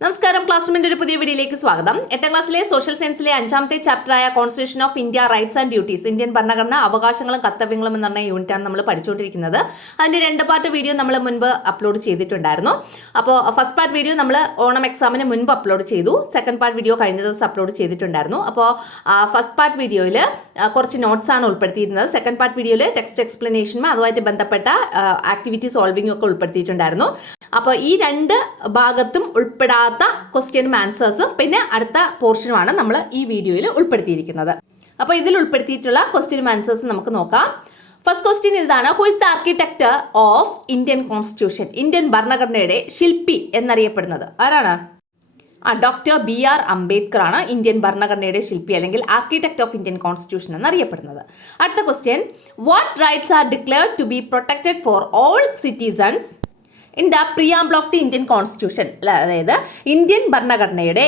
നമസ്കാരം, ക്ലാസ് റൂമിന്റെ ഒരു പുതിയ വീഡിയോയിലേക്ക് സ്വാഗതം. 8ാം ക്ലാസ്സിലെ സോഷ്യൽ സയൻസിലെ 5ാമത്തെ ചാപ്റ്ററായ constitution of India rights and duties, Indian ഭരണഘടന അവകാശങ്ങളും കർത്തവ്യങ്ങളും എന്ന് പറഞ്ഞ യൂണിറ്റാണ് നമ്മൾ പഠിച്ചുകൊണ്ടിരിക്കുന്നത്. അതിന്റെ 2 പാർട്ട് വീഡിയോ നമ്മൾ മുൻപ് അപ്ലോഡ് ചെയ്തിട്ടുണ്ടായിരുന്നു. അപ്പോൾ ഫസ്റ്റ് പാർട്ട് വീഡിയോ നമ്മൾ ഓണം എക്സാമിന് മുൻപ് അപ്ലോഡ് ചെയ്തു. സെക്കൻഡ് പാർട്ട് വീഡിയോ കഴിഞ്ഞ ദിവസം അപ്ലോഡ് ചെയ്തിട്ടുണ്ടായിരുന്നു. അപ്പോൾ ഫസ്റ്റ് പാർട്ട് വീഡിയോയിൽ കുറച്ച് നോട്ട്സ് ആണ് ഉൾപ്പെടുത്തിയിരുന്നത്. സെക്കൻഡ് പാർട്ട് വീഡിയോയിൽ ടെക്സ്റ്റ് എക്സ്പ്ലനേഷനും അതുമായിട്ട് ബന്ധപ്പെട്ട ആക്ടിവിറ്റി സോൾവിംഗും ഒക്കെ ഉൾപ്പെടുത്തിയിട്ടുണ്ടായിരുന്നു. അപ്പോൾ ഈ 2 ഭാഗത്തും ഉൾപ്പെടാത്ത ക്വസ്റ്റ്യനും ആൻസേഴ്സും പിന്നെ അടുത്ത പോർഷനുമാണ് നമ്മൾ ഈ വീഡിയോയിൽ ഉൾപ്പെടുത്തിയിരിക്കുന്നത്. അപ്പോൾ ഇതിൽ ഉൾപ്പെടുത്തിയിട്ടുള്ള ക്വസ്റ്റ്യനും ആൻസേഴ്സും നമുക്ക് നോക്കാം. ഫസ്റ്റ് ക്വസ്റ്റ്യൻ ഇതാണ്: who is the architect of Indian constitution? Indian ഭരണഘടനയുടെ ശില്പി എന്നറിയപ്പെടുന്നത് ആരാണ്? ഡോക്ടർ BR അംബേദ്കർ ആണ് ഇന്ത്യൻ ഭരണഘടനയുടെ ശില്പി അല്ലെങ്കിൽ ആർക്കിടെക്ട് ഓഫ് ഇന്ത്യൻ കോൺസ്റ്റിറ്റ്യൂഷൻ എന്നറിയപ്പെടുന്നത്. അടുത്ത question: what rights are declared to be protected for all citizens in the preamble of the Indian constitution? അതായത് ഇന്ത്യൻ ഭരണഘടനയുടെ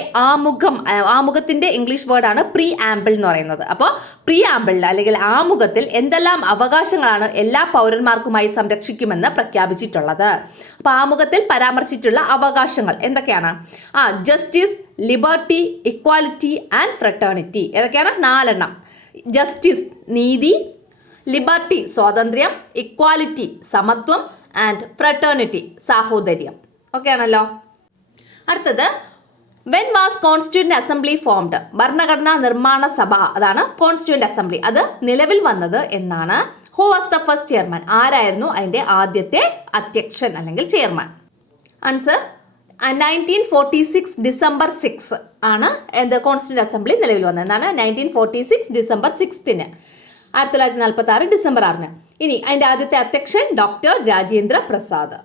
ആമുഖത്തിന്റെ ഇംഗ്ലീഷ് വേർഡാണ് പ്രീ ആംബിൾ എന്ന് പറയുന്നത്. അപ്പോൾ പ്രീ ആംബിളിൽ അല്ലെങ്കിൽ ആമുഖത്തിൽ എന്തെല്ലാം അവകാശങ്ങളാണ് എല്ലാ പൗരന്മാർക്കുമായി സംരക്ഷിക്കുമെന്ന് പ്രഖ്യാപിച്ചിട്ടുള്ളത്? അപ്പോൾ ആമുഖത്തിൽ പരാമർശിച്ചിട്ടുള്ള അവകാശങ്ങൾ എന്തൊക്കെയാണ്? Justice, liberty, equality and fraternity. ഏതൊക്കെയാണ്? 4 എണ്ണം. ജസ്റ്റിസ് നീതി, ലിബർട്ടി സ്വാതന്ത്ര്യം, ഇക്വാലിറ്റി സമത്വം ആൻഡ് ഫ്രട്ടേണിറ്റി സാഹോദര്യം. ഓക്കെ ആണല്ലോ. അടുത്തത്: when was constituent assembly formed? ഭരണഘടനാ നിർമ്മാണ സഭ, അതാണ് കോൺസ്റ്റിറ്റ്യൂന്റ് അസംബ്ലി, അത് നിലവിൽ വന്നത് എന്നാണ്. Who was the first chairman? ആരായിരുന്നു അതിന്റെ ആദ്യത്തെ അധ്യക്ഷൻ അല്ലെങ്കിൽ ചെയർമാൻ? ആൻസർ 1946 ഡിസംബർ 6 ആണ് കോൺസ്റ്റിറ്റ്യൂന്റ് അസംബ്ലി നിലവിൽ വന്നത്. എന്നാണ് 1946 ഡിസംബർ 6 1946 ഡിസംബർ 6. ഇനി അതിന്റെ ആദ്യത്തെ അധ്യക്ഷൻ ഡോക്ടർ രാജേന്ദ്ര പ്രസാദ്.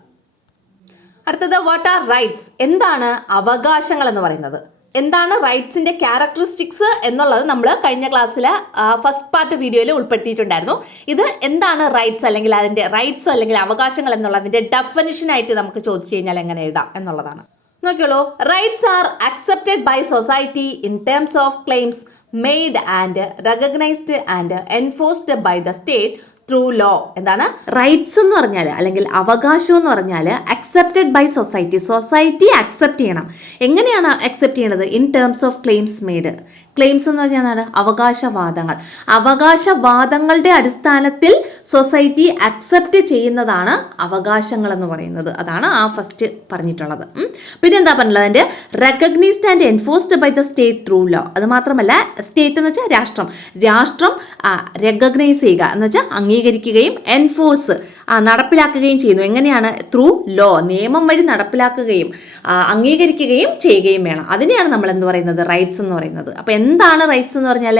അടുത്തത്: വാട്ട് ആർ റൈറ്റ്സ്? എന്താണ് അവകാശങ്ങൾ എന്ന് പറയുന്നത്? എന്താണ് റൈറ്റ്സിന്റെ ക്യാരക്ടറിസ്റ്റിക്സ് എന്നുള്ളത് നമ്മൾ കഴിഞ്ഞ ക്ലാസ്സിൽ ഫസ്റ്റ് പാർട്ട് വീഡിയോയിൽ ഉൾപ്പെടുത്തിയിട്ടുണ്ടായിരുന്നു. ഇത് എന്താണ് റൈറ്റ്സ് അല്ലെങ്കിൽ അതിന്റെ റൈറ്റ്സ് അല്ലെങ്കിൽ അവകാശങ്ങൾ എന്നുള്ളതിന്റെ ഡെഫിനിഷൻ ആയിട്ട് നമുക്ക് ചോദിച്ചു കഴിഞ്ഞാൽ എങ്ങനെ എഴുതാം എന്നുള്ളതാണ്. നോക്കിയോളൂ. Rights are accepted by society in terms of claims made and recognised and enforced by the state through law. എന്താണ് റൈറ്റ്സ് എന്ന് പറഞ്ഞാൽ അല്ലെങ്കിൽ അവകാശം എന്ന് പറഞ്ഞാൽ accepted by society, society accept ചെയ്യണം. എങ്ങനെയാണ് അക്സെപ്റ്റ് ചെയ്യണത്? In terms of claims made. Claims എന്ന് പറഞ്ഞാൽ അവകാശവാദങ്ങൾ. അവകാശവാദങ്ങളുടെ അടിസ്ഥാനത്തിൽ സൊസൈറ്റി അക്സെപ്റ്റ് ചെയ്യുന്നതാണ് അവകാശങ്ങൾ എന്ന് പറയുന്നത്. അതാണ് ഫസ്റ്റ് പറഞ്ഞിട്ടുള്ളത്. പിന്നെ എന്താ പറഞ്ഞത്? അതിൻ്റെ recognised and enforced by the state through law. അത് മാത്രമല്ല, സ്റ്റേറ്റ് എന്ന് വെച്ചാൽ രാഷ്ട്രം റെക്കഗ്നൈസ് ചെയ്യുക എന്ന് വെച്ചാൽ അംഗീകരിക്കുകയും എൻഫോഴ്സ് നടപ്പിലാക്കുകയും ചെയ്യുന്നു. എങ്ങനെയാണ്? ത്രൂ ലോ, നിയമം വഴി നടപ്പിലാക്കുകയും അംഗീകരിക്കുകയും ചെയ്യുകയും വേണം. അതിനെയാണ് നമ്മൾ എന്ത് പറയുന്നത്? റൈറ്റ്സ് എന്ന് പറയുന്നത്. അപ്പോൾ എന്താണ് റൈറ്റ്സ് എന്ന് പറഞ്ഞാൽ?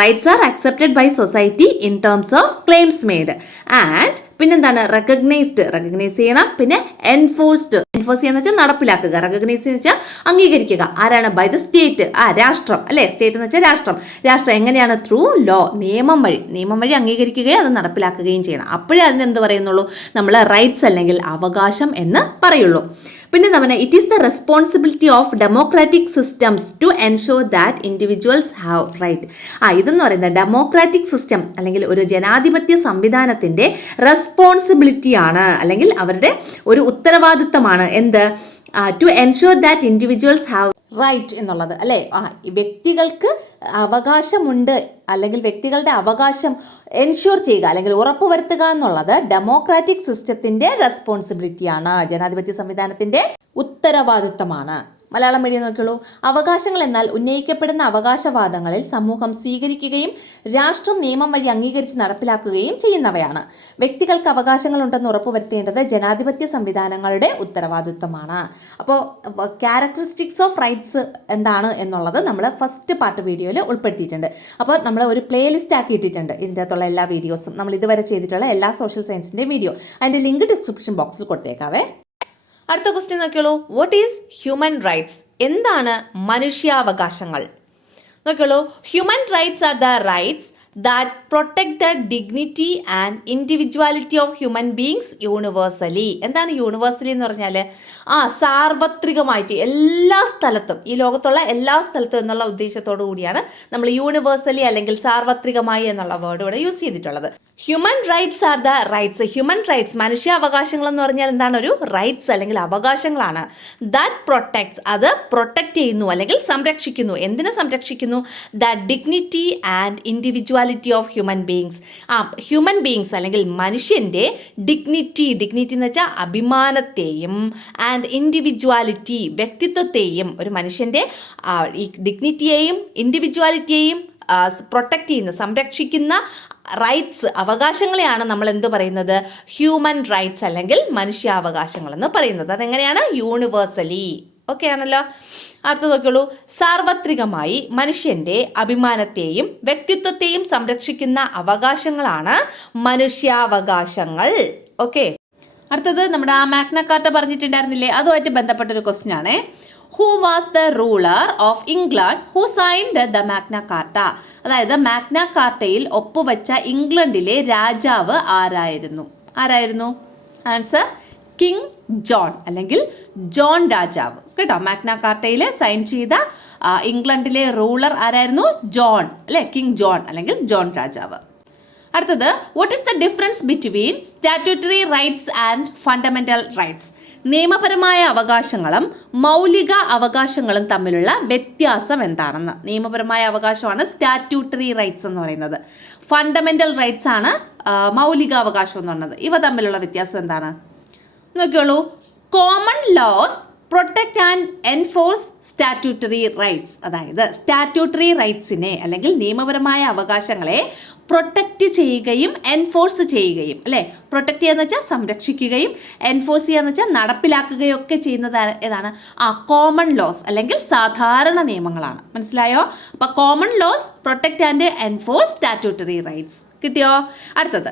Rights are accepted by society in terms of claims made and പിന്നെന്താണ്? റെക്കഗ്നൈസ് ചെയ്യണം. പിന്നെ എൻഫോഴ്സ് ചെയ്യാന്ന് വെച്ചാൽ നടപ്പിലാക്കുക. റെക്കഗ്നൈസ് എന്ന് വെച്ചാൽ അംഗീകരിക്കുക. ആരാണ്? ബൈ ദ സ്റ്റേറ്റ്, രാഷ്ട്രം അല്ലേ? സ്റ്റേറ്റ് എന്ന് വെച്ചാൽ രാഷ്ട്രം എങ്ങനെയാണ്? ത്രൂ ലോ, നിയമം വഴി അംഗീകരിക്കുകയും അത് നടപ്പിലാക്കുകയും ചെയ്യണം. അപ്പോഴേ അതിനെന്ത് പറയുന്നുള്ളൂ? നമ്മൾ റൈറ്റ്സ് അല്ലെങ്കിൽ അവകാശം എന്ന് പറയുള്ളൂ. പിന്നെ നമ്മൾ it is the responsibility of democratic systems to ensure that individuals have right. ഇതെന്ന് പറയുന്നത് ഡെമോക്രാറ്റിക് സിസ്റ്റം അല്ലെങ്കിൽ ഒരു ജനാധിപത്യ സംവിധാനത്തിന്റെ റെസ്പോൺസിബിലിറ്റിയാണ് അല്ലെങ്കിൽ അവരുടെ ഒരു ഉത്തരവാദിത്തമാണ്. എന്ത്? To ensure that individuals have right എന്നുള്ളത് അല്ലേ? വ്യക്തികൾക്ക് അവകാശമുണ്ട് അല്ലെങ്കിൽ വ്യക്തികളുടെ അവകാശം എൻഷുർ ചെയ്യുക അല്ലെങ്കിൽ ഉറപ്പുവരുത്തുക എന്നുള്ളത് ഡെമോക്രാറ്റിക് സിസ്റ്റത്തിന്റെ റെസ്പോൺസിബിലിറ്റിയാണ്, ജനാധിപത്യ സംവിധാനത്തിന്റെ ഉത്തരവാദിത്തമാണ്. മലയാളം മീഡിയം നോക്കിയുള്ളൂ. അവകാശങ്ങൾ എന്നാൽ ഉന്നയിക്കപ്പെടുന്ന അവകാശവാദങ്ങളിൽ സമൂഹം സ്വീകരിക്കുകയും രാഷ്ട്രം നിയമം വഴി അംഗീകരിച്ച് നടപ്പിലാക്കുകയും ചെയ്യുന്നവയാണ്. വ്യക്തികൾക്ക് അവകാശങ്ങളുണ്ടെന്ന് ഉറപ്പുവരുത്തേണ്ടത് ജനാധിപത്യ സംവിധാനങ്ങളുടെ ഉത്തരവാദിത്തമാണ്. അപ്പോൾ ക്യാരക്ടറിസ്റ്റിക്സ് ഓഫ് റൈറ്റ്സ് എന്താണ് എന്നുള്ളത് നമ്മൾ ഫസ്റ്റ് പാർട്ട് വീഡിയോയിൽ ഉൾപ്പെടുത്തിയിട്ടുണ്ട്. അപ്പോൾ നമ്മൾ ഒരു പ്ലേലിസ്റ്റ് ആക്കി ഇട്ടിട്ടുണ്ട് ഇതിൻ്റെ അകത്തുള്ള എല്ലാ വീഡിയോസും, നമ്മൾ ഇതുവരെ ചെയ്തിട്ടുള്ള എല്ലാ സോഷ്യൽ സയൻസിൻ്റെ വീഡിയോ. അതിൻ്റെ ലിങ്ക് ഡിസ്ക്രിപ്ഷൻ ബോക്സിൽ കൊടുത്തേക്കാവേ. അടുത്ത ക്വസ്റ്റ്യൻ നോക്കിയോളൂ. What is human rights? എന്താണ് മനുഷ്യാവകാശങ്ങൾ? നോക്കിയോളൂ. Human rights are the rights that protect the dignity and individuality of human beings universally. എന്താണ് യൂണിവേഴ്സലി എന്ന് പറഞ്ഞാൽ? സാർവത്രികമായിട്ട് എല്ലാ സ്ഥലത്തും, ഈ ലോകത്തുള്ള എല്ലാ സ്ഥലത്തും എന്നുള്ള ഉദ്ദേശത്തോടു കൂടിയാണ് നമ്മൾ യൂണിവേഴ്സലി അല്ലെങ്കിൽ സാർവത്രികമായി എന്നുള്ള വേർഡ് ഇവിടെ യൂസ് ചെയ്തിട്ടുള്ളത്. Human rights are the rights. Human rights, മനുഷ്യാവകാശങ്ങൾ എന്ന് പറഞ്ഞാൽ എന്താണ്? ഒരു റൈറ്റ്സ് അല്ലെങ്കിൽ അവകാശങ്ങളാണ്. ദാറ്റ് പ്രൊട്ടക്ട്സ്, അത് പ്രൊട്ടക്റ്റ് ചെയ്യുന്നു അല്ലെങ്കിൽ സംരക്ഷിക്കുന്നു. എന്തിനെ സംരക്ഷിക്കുന്നു? The dignity and individuality of human beings. Human beings അല്ലെങ്കിൽ മനുഷ്യൻ്റെ ഡിഗ്നിറ്റി എന്ന് വെച്ചാൽ അഭിമാനത്തെയും, ആൻഡ് ഇൻഡിവിജ്വാലിറ്റി വ്യക്തിത്വത്തെയും, ഒരു മനുഷ്യൻ്റെ ഈ ഡിഗ്നിറ്റിയെയും ഇൻഡിവിജ്വാലിറ്റിയെയും പ്രൊട്ടക്റ്റ് ചെയ്യുന്ന, സംരക്ഷിക്കുന്ന റൈറ്റ്സ്, അവകാശങ്ങളെയാണ് നമ്മൾ എന്ത് പറയുന്നത്? ഹ്യൂമൻ റൈറ്റ്സ് അല്ലെങ്കിൽ മനുഷ്യാവകാശങ്ങൾ എന്ന് പറയുന്നത്. അതെങ്ങനെയാണ്? യൂണിവേഴ്സലി. ഓക്കെ ആണല്ലോ. അടുത്ത നോക്കിയോളൂ. സാർവത്രികമായി മനുഷ്യൻ്റെ അഭിമാനത്തെയും വ്യക്തിത്വത്തെയും സംരക്ഷിക്കുന്ന അവകാശങ്ങളാണ് മനുഷ്യാവകാശങ്ങൾ. ഓക്കെ. അടുത്തത് നമ്മുടെ മാഗ്ന കാർട്ട പറഞ്ഞിട്ടുണ്ടായിരുന്നില്ലേ, അതുമായിട്ട് ബന്ധപ്പെട്ടൊരു ക്വസ്റ്റ്യൻ ആണ്. Who was the ruler of England who signed the Magna Carta? അതായത് മാഗ്ന കാർട്ടയിൽ ഒപ്പുവെച്ച ഇംഗ്ലണ്ടിലെ രാജാവ് ആരായിരുന്നു? ആൻസർ കിങ് ജോൺ അല്ലെങ്കിൽ ജോൺ രാജാവ്. കേട്ടോ, മാഗ്ന കാർട്ടയിൽ സൈൻ ചെയ്ത ഇംഗ്ലണ്ടിലെ റൂളർ ആരായിരുന്നു? ജോൺ, അല്ലെ? കിങ് ജോൺ അല്ലെങ്കിൽ ജോൺ രാജാവ്. അടുത്തത്, what is the difference between statutory rights and fundamental rights? നിയമപരമായ അവകാശങ്ങളും മൗലിക അവകാശങ്ങളും തമ്മിലുള്ള വ്യത്യാസം എന്താണെന്ന്. നിയമപരമായ അവകാശമാണ് സ്റ്റാറ്റ്യൂട്ടറി റൈറ്റ്സ് എന്ന് പറയുന്നത്. ഫണ്ടമെന്റൽ റൈറ്റ്സ് ആണ് മൗലിക അവകാശം എന്ന് പറയുന്നത്. ഇവ തമ്മിലുള്ള വ്യത്യാസം എന്താണ്? നോക്കിയോളൂ. Common laws protect and enforce statutory rights. അതായത് സ്റ്റാറ്റ്യൂട്ടറി റൈറ്റ്സിനെ അല്ലെങ്കിൽ നിയമപരമായ അവകാശങ്ങളെ പ്രൊട്ടക്റ്റ് ചെയ്യുകയും എൻഫോഴ്സ് ചെയ്യുകയും, അല്ലേ? പ്രൊട്ടക്റ്റ് ചെയ്യാന്ന് വെച്ചാൽ സംരക്ഷിക്കുകയും, എൻഫോഴ്സ് ചെയ്യാന്ന് വെച്ചാൽ നടപ്പിലാക്കുകയും ഒക്കെ ചെയ്യുന്നത് ഏതാണ്? കോമൺ ലോസ് അല്ലെങ്കിൽ സാധാരണ നിയമങ്ങളാണ്. മനസ്സിലായോ? അപ്പോൾ common laws protect and enforce statutory rights. കിട്ടിയോ? അടുത്തത്,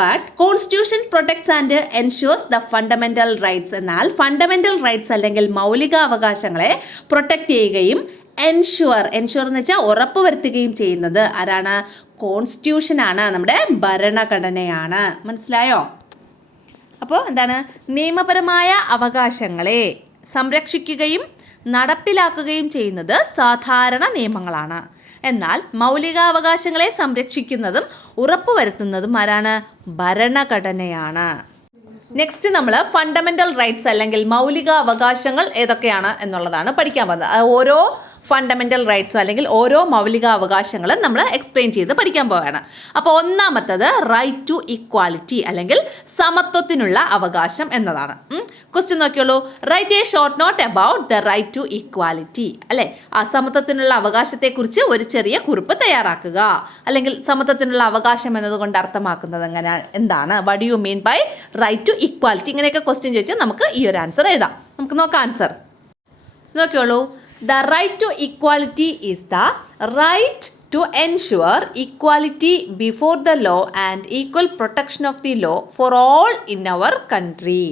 but constitution protects and ensures the fundamental rights. എന്നാൽ ഫണ്ടമെന്റൽ റൈറ്റ്സ് അല്ലെങ്കിൽ മൗലിക അവകാശങ്ങളെ പ്രൊട്ടക്റ്റ് ചെയ്യുകയും എൻഷുവർ എന്ന് വെച്ചാൽ ഉറപ്പുവരുത്തുകയും ചെയ്യുന്നത് ആരാണ്? കോൺസ്റ്റിറ്റ്യൂഷനാണ്, നമ്മുടെ ഭരണഘടനയാണ്. മനസ്സിലായോ? അപ്പോൾ എന്താണ്? നിയമപരമായ അവകാശങ്ങളെ സംരക്ഷിക്കുകയും നടപ്പിലാക്കുകയും ചെയ്യുന്നത് സാധാരണ നിയമങ്ങളാണ്. എന്നാൽ മൗലികാവകാശങ്ങളെ സംരക്ഷിക്കുന്നതും ഉറപ്പുവരുത്തുന്നതും ആരാണ്? ഭരണഘടനയാണ്. നെക്സ്റ്റ് നമ്മൾ ഫണ്ടമെന്റൽ റൈറ്റ്സ് അല്ലെങ്കിൽ മൗലിക അവകാശങ്ങൾ ഏതൊക്കെയാണ് എന്നുള്ളതാണ് പഠിക്കാൻ പോകുന്നത്. ഓരോ ഫണ്ടമെന്റൽ റൈറ്റ്സും അല്ലെങ്കിൽ ഓരോ മൗലിക അവകാശങ്ങളും നമ്മൾ എക്സ്പ്ലെയിൻ ചെയ്ത് പഠിക്കാൻ പോവുകയാണ്. അപ്പോൾ ഒന്നാമത്തത് റൈറ്റ് ടു ഇക്വാലിറ്റി അല്ലെങ്കിൽ സമത്വത്തിനുള്ള അവകാശം എന്നതാണ്. ക്വസ്റ്റ്യൻ നോക്കിയോളൂ. Write a short note about the right to equality. അല്ലെ, ആ സമത്വത്തിനുള്ള അവകാശത്തെക്കുറിച്ച് ഒരു ചെറിയ കുറിപ്പ് തയ്യാറാക്കുക. അല്ലെങ്കിൽ സമത്വത്തിനുള്ള അവകാശം എന്നതുകൊണ്ട് അർത്ഥമാക്കുന്നത് എന്താണ്? What you mean by right to equality? ഇങ്ങനെയൊക്കെ ക്വസ്റ്റ്യൻ ചോദിച്ചാൽ നമുക്ക് ഈ ഒരു ആൻസർ എഴുതാം. നമുക്ക് നോക്കാം ആൻസർ. നോക്കിയോളൂ. The right to equality is the right to ensure equality before the law and equal protection of the law for all in our country.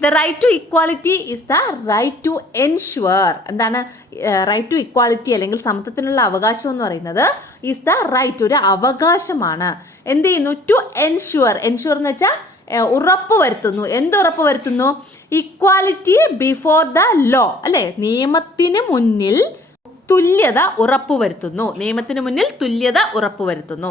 The right to equality is the right to ensure. എന്താണ് right to equality അല്ലെങ്കിൽ സമത്വത്തിനുള്ള അവകാശം എന്ന് പറയുന്നത്? Is the right, ഒരു അവകാശമാണ്. എന്ത് ചെയ്യുന്നു? ടു എൻഷുവർ എന്ന് വെച്ചാൽ ഉറപ്പുവരുത്തുന്നു. എന്തുറപ്പുവരുത്തുന്നു? ഇക്വാലിറ്റി ബിഫോർ ദ ലോ, അല്ലെ? നിയമത്തിന് മുന്നിൽ തുല്യത ഉറപ്പുവരുത്തുന്നു.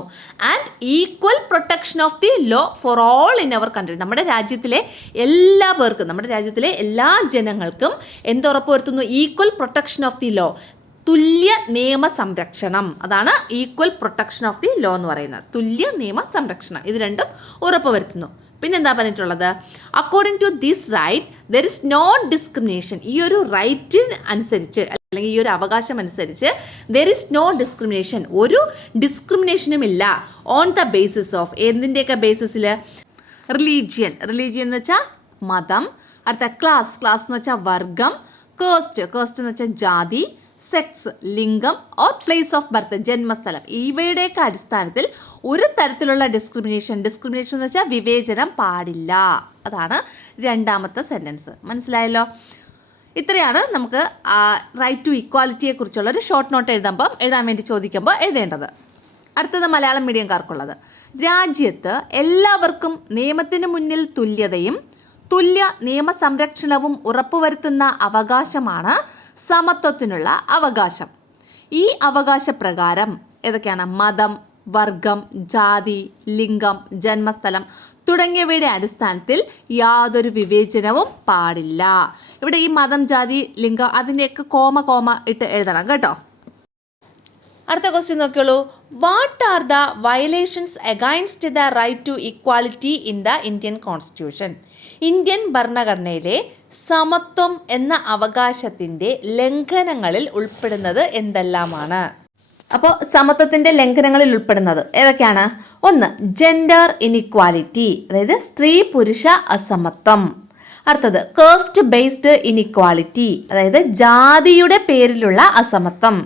And equal protection of the law for all in our country. നമ്മുടെ രാജ്യത്തിലെ എല്ലാ പേർക്കും, നമ്മുടെ രാജ്യത്തിലെ എല്ലാ ജനങ്ങൾക്കും എന്തുറപ്പുവരുത്തുന്നു? Equal protection of the law, തുല്യ നിയമ സംരക്ഷണം. അതാണ് equal protection of the law എന്ന് പറയുന്നത്. തുല്യ നിയമ സംരക്ഷണം, ഇത് രണ്ടും ഉറപ്പുവരുത്തുന്നു. പിന്നെന്താ പറഞ്ഞിട്ടുള്ളത്? According to this right there is no discrimination. ഈ ഒരു റൈറ്റിന് അനുസരിച്ച് അല്ലെങ്കിൽ ഈ ഒരു അവകാശം അനുസരിച്ച് ദർ ഇസ് നോ ഡിസ്ക്രിമിനേഷൻ, ഒരു ഡിസ്ക്രിമിനേഷനും ഇല്ല. ഓൺ ദ ബേസിസ് ഓഫ്, എന്തിൻ്റെയൊക്കെ ബേസിസിൽ? റിലീജിയൻ എന്ന് വെച്ചാൽ മതം. അടുത്ത ക്ലാസ് എന്ന് വെച്ചാൽ വർഗം. കേസ്റ്റ് എന്ന് വെച്ചാൽ ജാതി. സെക്സ് ലിംഗം. ഓർ പ്ലേസ് ഓഫ് ബർത്ത് ജന്മസ്ഥലം. ഇവയുടെയൊക്കെ അടിസ്ഥാനത്തിൽ ഒരു തരത്തിലുള്ള ഡിസ്ക്രിമിനേഷൻ എന്ന് വെച്ചാൽ വിവേചനം പാടില്ല. അതാണ് രണ്ടാമത്തെ സെൻറ്റൻസ്. മനസ്സിലായല്ലോ? ഇത്രയാണ് നമുക്ക് റൈറ്റ് ടു ഇക്വാലിറ്റിയെ കുറിച്ചുള്ള ഒരു ഷോർട്ട് നോട്ട് എഴുതാൻ വേണ്ടി ചോദിക്കുമ്പോൾ എഴുതേണ്ടത്. അടുത്തത് മലയാളം മീഡിയംകാർക്കുള്ളത്. രാജ്യത്ത് എല്ലാവർക്കും നിയമത്തിന് മുന്നിൽ തുല്യതയും തുല്യ നിയമസംരക്ഷണവും ഉറപ്പുവരുത്തുന്ന അവകാശമാണ് സമത്വത്തിനുള്ള അവകാശം. ഈ അവകാശപ്രകാരം ഏതൊക്കെയാണ്? മതം, വർഗം, ജാതി, ലിംഗം, ജന്മസ്ഥലം തുടങ്ങിയവയുടെ അടിസ്ഥാനത്തിൽ യാതൊരു വിവേചനവും പാടില്ല. ഇവിടെ ഈ മതം, ജാതി, ലിംഗം അതിൻ്റെയൊക്കെ കോമ ഇട്ട് എഴുതണം കേട്ടോ. അടുത്ത ക്വസ്റ്റ്യൻ നോക്കിയോളൂ. What are the violations against the right to equality in the Indian constitution? Indian ഭരണഘടനയിലെ സമത്വം എന്ന അവകാശത്തിൻ്റെ ലംഘനങ്ങളിൽ ഉൾപ്പെടുന്നത് എന്തെല്ലാമാണ്? അപ്പോൾ സമത്വത്തിൻ്റെ ലംഘനങ്ങളിൽ ഉൾപ്പെടുന്നത് ഏതൊക്കെയാണ്? ഒന്ന്, ജെൻഡർ ഇനിക്വാലിറ്റി, അതായത് സ്ത്രീ പുരുഷ അസമത്വം. അടുത്തത് കാസ്റ്റ് ബേസ്ഡ് ഇനിക്വാലിറ്റി, അതായത് ജാതിയുടെ പേരിലുള്ള അസമത്വം.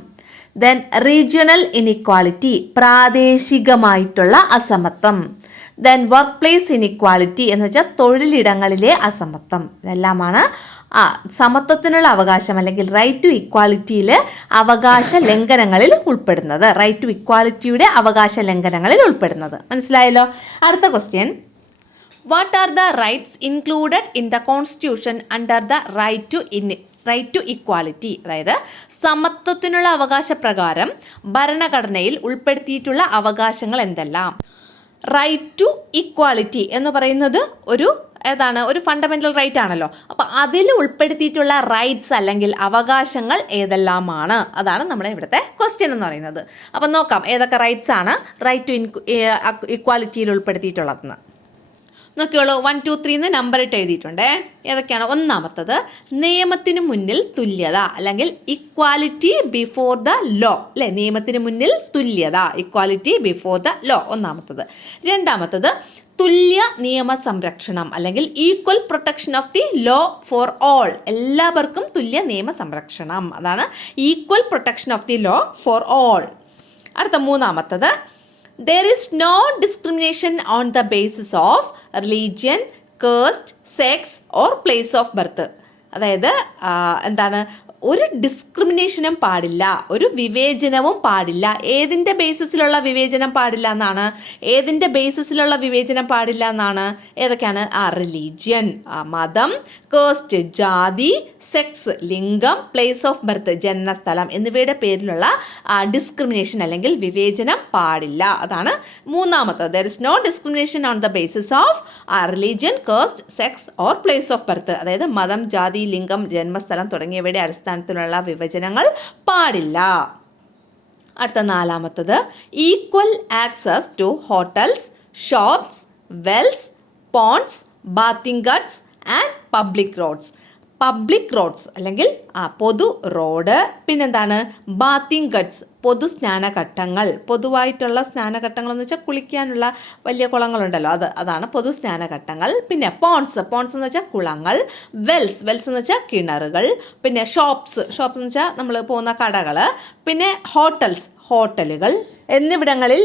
ദെൻ റീജിയണൽ ഇനിക്വാലിറ്റി, പ്രാദേശികമായിട്ടുള്ള അസമത്വം. ദെൻ വർക്ക് പ്ലേസ് ഇനിക്വാലിറ്റി എന്ന് വെച്ചാൽ തൊഴിലിടങ്ങളിലെ അസമത്വം. ഇതെല്ലാമാണ് സമത്വത്തിനുള്ള അവകാശം അല്ലെങ്കിൽ റൈറ്റ് ടു ഇക്വാലിറ്റിയിൽ അവകാശ ലംഘനങ്ങളിൽ ഉൾപ്പെടുന്നത്. റൈറ്റ് ടു ഇക്വാലിറ്റിയുടെ അവകാശ ലംഘനങ്ങളിൽ ഉൾപ്പെടുന്നത്. മനസ്സിലായല്ലോ? അടുത്ത question. What are the rights included in the constitution under the right to equality? അതായത് സമത്വത്തിനുള്ള അവകാശപ്രകാരം ഭരണഘടനയിൽ ഉൾപ്പെടുത്തിയിട്ടുള്ള അവകാശങ്ങൾ എന്തെല്ലാം? റൈറ്റ് ടു ഇക്വാലിറ്റി എന്ന് പറയുന്നത് ഒരു ഫണ്ടമെൻ്റൽ റൈറ്റ് ആണല്ലോ. അപ്പോൾ അതിൽ ഉൾപ്പെടുത്തിയിട്ടുള്ള റൈറ്റ്സ് അല്ലെങ്കിൽ അവകാശങ്ങൾ ഏതെല്ലാമാണ്? അതാണ് നമ്മുടെ ഇവിടുത്തെ ക്വസ്റ്റ്യൻ എന്ന് പറയുന്നത്. അപ്പം നോക്കാം ഏതൊക്കെ റൈറ്റ്സ് ആണ് റൈറ്റ് ടു ഇക്വാലിറ്റിയിൽ ഉൾപ്പെടുത്തിയിട്ടുള്ളതെന്ന്. നോക്കിയോളൂ, 1 2 3 എന്ന് നമ്പർ ഇട്ട് എഴുതിയിട്ടുണ്ട്. ഏതൊക്കെയാണ്? ഒന്നാമത്തത് നിയമത്തിന് മുന്നിൽ തുല്യത അല്ലെങ്കിൽ ഇക്വാലിറ്റി ബിഫോർ ദ ലോ. അല്ലേ? നിയമത്തിന് മുന്നിൽ തുല്യത, ഇക്വാലിറ്റി ബിഫോർ ദ ലോ, ഒന്നാമത്തത്. രണ്ടാമത്തത് തുല്യ നിയമ സംരക്ഷണം അല്ലെങ്കിൽ equal protection of the law for all. എല്ലാവർക്കും തുല്യ നിയമ സംരക്ഷണം, അതാണ് equal protection of the law for all. അടുത്ത മൂന്നാമത്തത് there is no discrimination on the basis of religion, caste, sex or place of birth. അതായത് എന്താണ്? ഒരു ഡിസ്ക്രിമിനേഷനും പാടില്ല, ഒരു വിവേചനവും പാടില്ല. ഏതിൻ്റെ ബേസിസിലുള്ള വിവേചനം പാടില്ല എന്നാണ്? ഏതിൻ്റെ ബേസിസിലുള്ള വിവേചനം പാടില്ല എന്നാണ്? ഏതൊക്കെയാണ്? റിലീജിയൻ, മതം, കാസ്റ്റ് ജാതി, സെക്സ് ലിംഗം, പ്ലേസ് ഓഫ് ബർത്ത് ജന്മസ്ഥലം എന്നിവയുടെ പേരിലുള്ള ഡിസ്ക്രിമിനേഷൻ അല്ലെങ്കിൽ വിവേചനം പാടില്ല. അതാണ് മൂന്നാമത്തത്. There is no discrimination on the basis of religion, caste, sex or place of birth. അതായത് മതം, ജാതി, ലിംഗം, ജന്മസ്ഥലം തുടങ്ങിയവയുടെ അടിസ്ഥാനത്തിലുള്ള വിഭജനങ്ങൾ പാടില്ല. അടുത്ത നാലാമത്തത് equal access to hotels, shops, wells, ponds, bathing ghats and public roads. Public roads അല്ലെങ്കിൽ പൊതു റോഡ്, പിന്നെന്താണ്? ബാത്തിങ് ഗട്ട്സ്, പൊതു സ്നാനഘട്ടങ്ങൾ. പൊതുവായിട്ടുള്ള സ്നാനഘട്ടങ്ങൾ എന്ന് വെച്ചാൽ കുളിക്കാനുള്ള വലിയ കുളങ്ങളുണ്ടല്ലോ, അതാണ് പൊതു സ്നാനഘട്ടങ്ങൾ. പിന്നെ പോണ്ട്സ് എന്ന് വെച്ചാൽ കുളങ്ങൾ. വെൽസ് എന്ന് വെച്ചാൽ കിണറുകൾ. പിന്നെ ഷോപ്സ് എന്ന് വെച്ചാൽ നമ്മൾ പോകുന്ന കടകൾ. പിന്നെ ഹോട്ടലുകൾ എന്നിവിടങ്ങളിൽ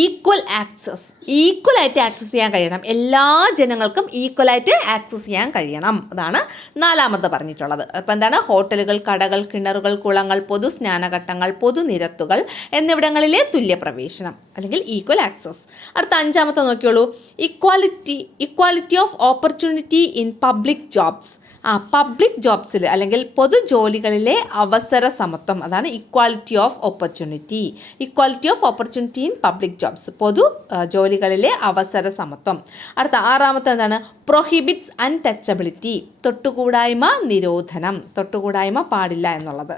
ഈക്വലായിട്ട് ആക്സസ് ചെയ്യാൻ കഴിയണം. എല്ലാ ജനങ്ങൾക്കും ഈക്വലായിട്ട് ആക്സസ് ചെയ്യാൻ കഴിയണം. അതാണ് നാലാമത് പറഞ്ഞിട്ടുള്ളത്. അപ്പോൾ എന്താണ്? ഹോട്ടലുകൾ, കടകൾ, കിണറുകൾ, കുളങ്ങൾ, പൊതു സ്നാനഘട്ടങ്ങൾ, പൊതുനിരത്തുകൾ എന്നിവിടങ്ങളിലെ തുല്യപ്രവേശനം അല്ലെങ്കിൽ ഈക്വൽ ആക്സസ്. അടുത്ത അഞ്ചാമത്തെ നോക്കിയോളൂ. Equality of opportunity in public jobs. Public ജോബ്സിൽ അല്ലെങ്കിൽ പൊതുജോലികളിലെ അവസര സമത്വം, അതാണ് equality of opportunity in public jobs, പൊതു ജോലികളിലെ അവസര സമത്വം. അടുത്ത ആറാമത്തെ എന്താണ്? പ്രൊഹിബിറ്റ്സ് അൺടച്ചബിലിറ്റി, തൊട്ടുകൂടായ്മ നിരോധനം. തൊട്ടുകൂടായ്മ പാടില്ല എന്നുള്ളത്.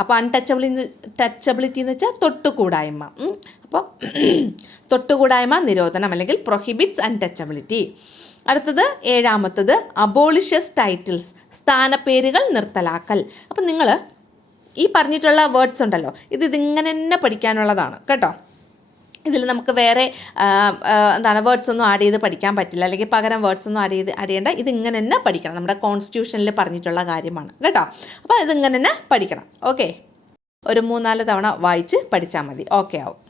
അപ്പോൾ ടച്ചബിലിറ്റി എന്ന് വെച്ചാൽ തൊട്ടുകൂടായ്മ. അപ്പോൾ തൊട്ടുകൂടായ്മ നിരോധനം അല്ലെങ്കിൽ പ്രൊഹിബിറ്റ്സ് അൺടച്ചബിലിറ്റി. അടുത്തത് ഏഴാമത്തത് അബോളിഷസ് ടൈറ്റിൽസ്, സ്ഥാനപ്പേരുകൾ നിർത്തലാക്കൽ. അപ്പം നിങ്ങൾ ഈ പറഞ്ഞിട്ടുള്ള വേർഡ്സ് ഉണ്ടല്ലോ, ഇതിങ്ങനെ തന്നെ പഠിക്കാനുള്ളതാണ് കേട്ടോ. ഇതിൽ നമുക്ക് വേറെ വേർഡ്സ് ഒന്നും ആഡ് ചെയ്ത് പഠിക്കാൻ പറ്റില്ല, അല്ലെങ്കിൽ പകരം വേർഡ്സ് ഒന്നും ആഡ് ചെയ്യേണ്ട. ഇതിങ്ങനെ തന്നെ പഠിക്കണം. നമ്മുടെ കോൺസ്റ്റിറ്റ്യൂഷനിൽ പറഞ്ഞിട്ടുള്ള കാര്യമാണ് കേട്ടോ. അപ്പോൾ ഇതിങ്ങനെ തന്നെ പഠിക്കണം. ഓക്കെ, ഒരു 3-4 തവണ വായിച്ച് പഠിച്ചാൽ മതി. ഓക്കെ ആവും.